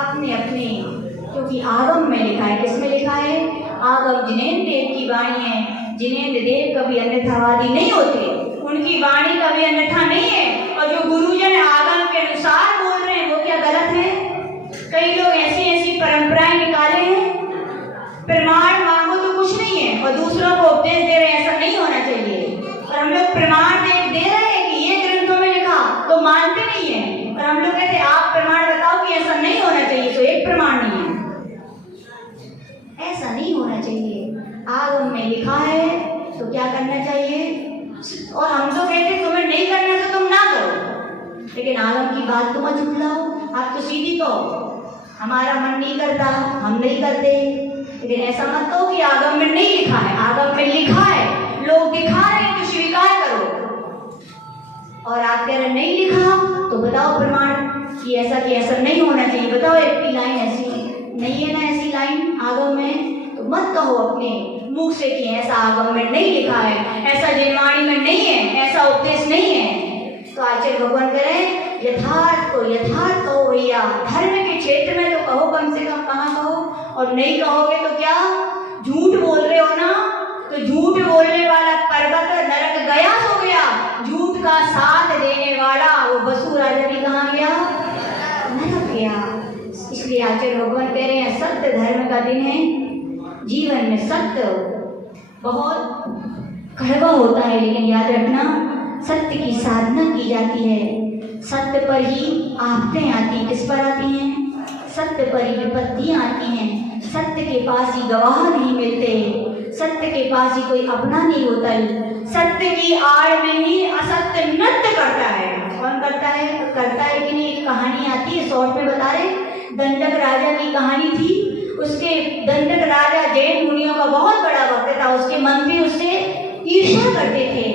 अपने अपने, क्योंकि आगम में लिखा है। किसमें लिखा है? आगम जिनेन्द्र देव की वाणी है। जिनेन्द्र देव कभी अन्यथावादी नहीं होते, उनकी वाणी कभी अन्यथा नहीं है। और जो गुरुजन आगम के अनुसार बोल रहे हैं वो क्या गलत है? कई लोग ऐसी परंपराएं निकाले हैं, प्रमाण मांगो तो कुछ नहीं है और दूसरों को उपदेश दे रहे हैं, ऐसा नहीं होना चाहिए। और हम लोग प्रमाण दे रहे हैं कि ये ग्रंथों में लिखा, तो मानते नहीं है। और हम लोग कहते आप प्रमाण बताओ कि ऐसा नहीं होना चाहिए, तो एक प्रमाण नहीं है। ऐसा नहीं होना चाहिए। आगम में लिखा है तो क्या करना चाहिए? और हम तो कहते तुम्हें नहीं करना तो तुम ना करो, लेकिन आगम की बात तो मत झुठलाओ। आप तो सीधी कहो हमारा मन नहीं करता, हम नहीं करते। लेकिन ऐसा मत कहो कि आगम में नहीं लिखा है। आगम में लिखा है, लोग दिखा रहे हैं तो स्वीकार करो। और आप कह रहे नहीं लिखा तो बताओ प्रमाण कि ऐसा नहीं होना चाहिए। बताओ एक लाइन ऐसी नहीं है ना, ऐसी लाइन आगम में, तो मत कहो अपने मुख से कि ऐसा आगम में नहीं लिखा है, ऐसा जिनवाणी में नहीं है, ऐसा उपदेश नहीं है। तो आचार्य भगवान करें यथार्थ को यथार्थ कहो भैया। धर्म के क्षेत्र में तो कहो, कम से कम कहाँ कहो। और नहीं कहोगे तो क्या झूठ बोल रहे हो ना, तो झूठ बोलने वाला पर्वत नरक गया सो गया। झूठ का साथ देने वाला वो वसु राजा भी कहाँ गया? नरक गया। इसलिए आचार्य भगवान कह रहे हैं सत्य धर्म का दिन है। जीवन में सत्य बहुत कड़वा होता है, लेकिन याद रखना सत्य की साधना की जाती है। सत्य पर ही आफतें आती, किस पर आती हैं? सत्य पर ही विपत्तियां आती हैं। सत्य के पास ही गवाह नहीं मिलते, सत्य के पास ही कोई अपना नहीं होता। सत्य की आड़ में ही असत्य नृत्य करता है। कौन करता है? करता है कि नहीं? एक कहानी आती है, शॉर्ट में बता रहे। दंडक राजा की कहानी थी। उसके दंडक राजा जैन मुनियों का बहुत बड़ा भक्त था। उसके मंत्री उससे ईर्ष्या करते थे।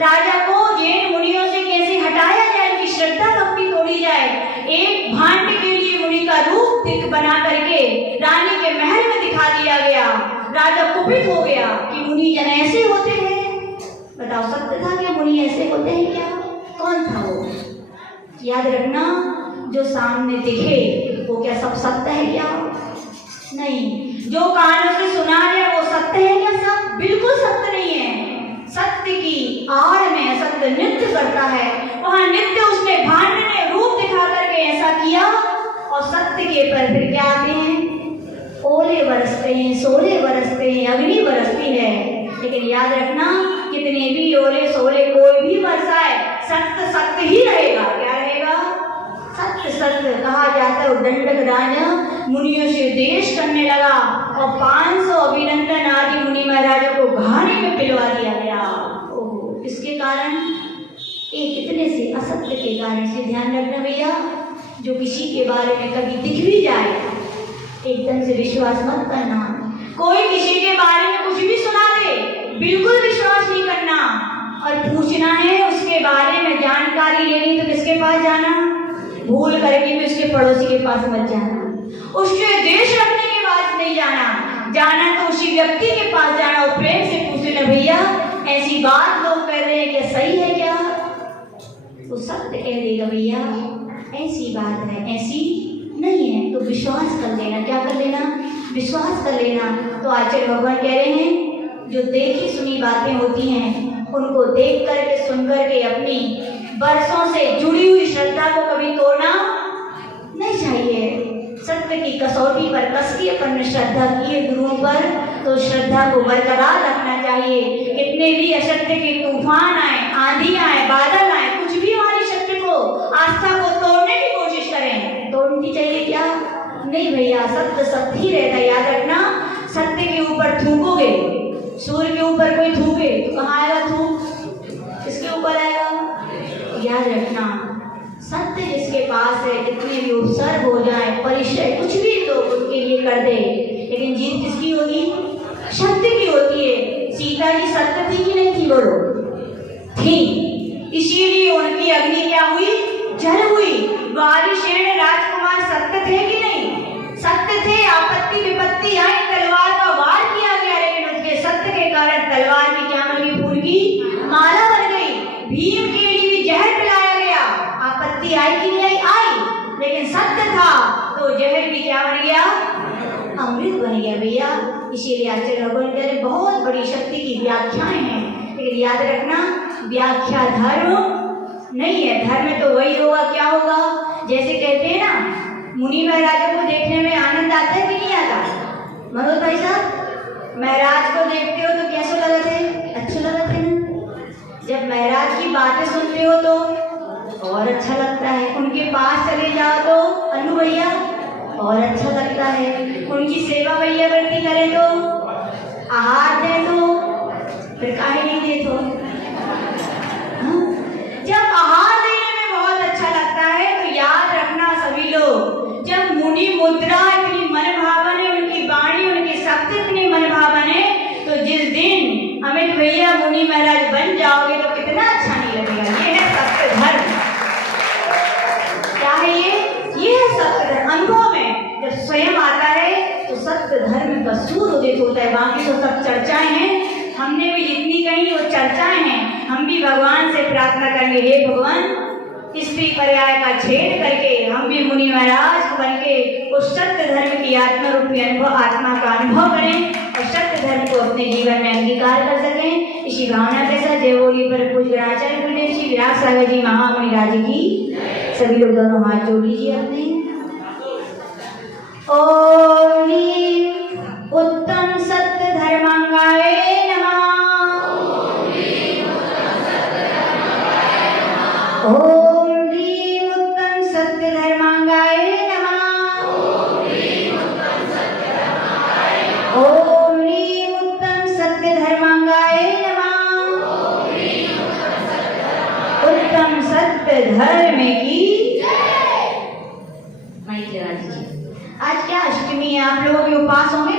राजा को जैन मुनियों से कैसे हटाया जाए, उनकी श्रद्धा भक्ति तोड़ी जाए। एक भांड के लिए मुनि का रूप बना करके रानी के महल में दिखा दिया गया। राजा कुपित हो गया कि मुनि जन ऐसे होते हैं। बताओ सत्य था क्या? मुनि ऐसे होते हैं क्या? कौन था वो? याद रखना, जो सामने दिखे वो क्या सब सत्य है क्या? नहीं। जो कानों से सुना है वो सत्य है क्या? सब बिल्कुल सत्य नृत्य करता है। वहाँ नृत्य उसने भांड ने रूप दिखा करके ऐसा किया और सत्य के पर फिर क्या आते हैं? ओले बरसते हैं, सोले बरसते हैं, अग्नि बरसती है। लेकिन याद रखना, कितने भी ओले सोले कोई भी बरसाए, सत्य सत्य ही रहेगा। क्या रहेगा? सत्य सत्य। कहा जाता है दंडक राजा मुनियों से देश करने लगा और 500 अभिनंदन आदि मुनि महाराजों को घाने में पिलवा दिया गया। ओहो, किसके कारण? ये कितने से असत्य के कारण से। ध्यान रखना भैया, जो किसी के बारे में कभी दिख भी जाए एकदम से विश्वास मत करना। कोई किसी के बारे में कुछ भी सुना दे, बिल्कुल विश्वास नहीं करना। और पूछना है उसके बारे में जानकारी लेनी तो किसके पास जाना? भूल करके भी उसके पड़ोसी के पास मत जाना। उसके देश रखने के बाद नहीं जाना, जाना तो उसी व्यक्ति के पास जाना और प्रेम से पूछ लेना, भैया ऐसी बात लोग कर रहे हैं क्या, सही है क्या? वो सत्य कह देगा, भैया ऐसी बात है, ऐसी नहीं है, तो विश्वास कर लेना। क्या कर लेना? विश्वास कर लेना। तो आचार्य भगवान कह रहे हैं, जो देखी सुनी बातें होती हैं उनको देख करके सुन करके अपनी बरसों से जुड़ी हुई श्रद्धा को कभी तोड़ना नहीं चाहिए। सत्य की कसौटी पर कस के अपन ने श्रद्धा की है गुरुओं पर, तो श्रद्धा को बरकरार रखना चाहिए। कितने भी असत्य के तूफान आए, आंधी आए, बादल आए, कुछ भी हमारी सत्य को, आस्था को तोड़ने की कोशिश करें, तोड़नी चाहिए क्या? नहीं भैया, सत्य सत्य ही रहता। याद रखना, सत्य के ऊपर थूकोगे, सूर्य के ऊपर कोई थूके तो कहाँ आएगा थूक? किसके ऊपर आएगा? याद रखना, सत्य जिसके पास है, कितने भी उपसर्ग हो जाए, परिचय कुछ भी लोग उनके लिए कर दे, लेकिन जीत किसकी होगी? सत्य की होती है। सीता जी सत्य थी कि नहीं थी? बोलो, थी। इसीलिए उनकी अग्नि क्या हुई? जल हुई। वारिशेन राजकुमार सत्य थे कि नहीं? सत्य थे। आपत्ति विपत्ति आई, तलवार का वार किया गया, लेकिन उनके सत्य के कारण तलवार की क्या बन गई? फूल की माला बन गई। भीम के लिए भी जहर पिलाया गया, आपत्ति आई कि नहीं आई? लेकिन सत्य था तो जहर भी क्या बन गया? अमृत बन गया भैया। इसीलिए आचार्य भगवान कह रहे बहुत बड़ी शक्ति की व्याख्याएं हैं, लेकिन याद रखना, व्याख्या धर्म नहीं है। धर्म तो वही होगा, क्या होगा? जैसे कहते हैं ना, मुनि महाराजों को देखने में आनंद आता है कि नहीं आता? मनोज भाई साहब, महाराज को देखते हो तो कैसे लगा थे? अच्छे लगा थे ना? जब महाराज की बातें सुनते हो तो और अच्छा लगता है। उनके पास चले जाओ तो अनु भैया और अच्छा लगता है। उनकी सेवा भैया करती करें तो, आहार दे तो, फिर काहे नहीं दे तो? जब आहार देने में बहुत अच्छा लगता है तो याद रखना सभी लोग, जब मुनि मुद्रा इतनी मन भावन है, उनकी वाणी, उनके शब्द इतने मन भावन है, तो जिस दिन अमित भैया मुनि महाराज बन जाओगे तो कितना अच्छा नहीं लगेगा। ये है सत्य धर्म। क्या है ये है सत्य धर्म। अनुभव में जब स्वयं आता है तो सत्य धर्म का सूर उदित होता है। बाकी तो सब चर्चाएं हैं, हमने भी जितनी कही वो चर्चाएं हैं। हम भी भगवान से प्रार्थना करेंगे, हे भगवान, स्त्री पर्याय का छेद करके हम भी मुनि महाराज बन के उस सत्य धर्म की आत्मा रूपी आत्मा का अनुभव करें और सत्य धर्म को अपने जीवन में अंगीकार कर सकें। इसी भावना के साथ जय बोली पर पूज्य आचार्य गुरुदेव श्री विराट सागर जी महामुनि राज की। सभी लोग दोनों हाथ जोड़ लीजिए अपने। ओम उत्तम सत्य धर्मांगाय नमः। ओम ह्रीं उत्तम सत्य धर्मांगाय नमः। ओम ह्रीं उत्तम सत्य धर्मांगाय नमः। उत्तम सत्य धर्म की जय। आज क्या अष्टमी है, आप लोगों के उपास होंगे?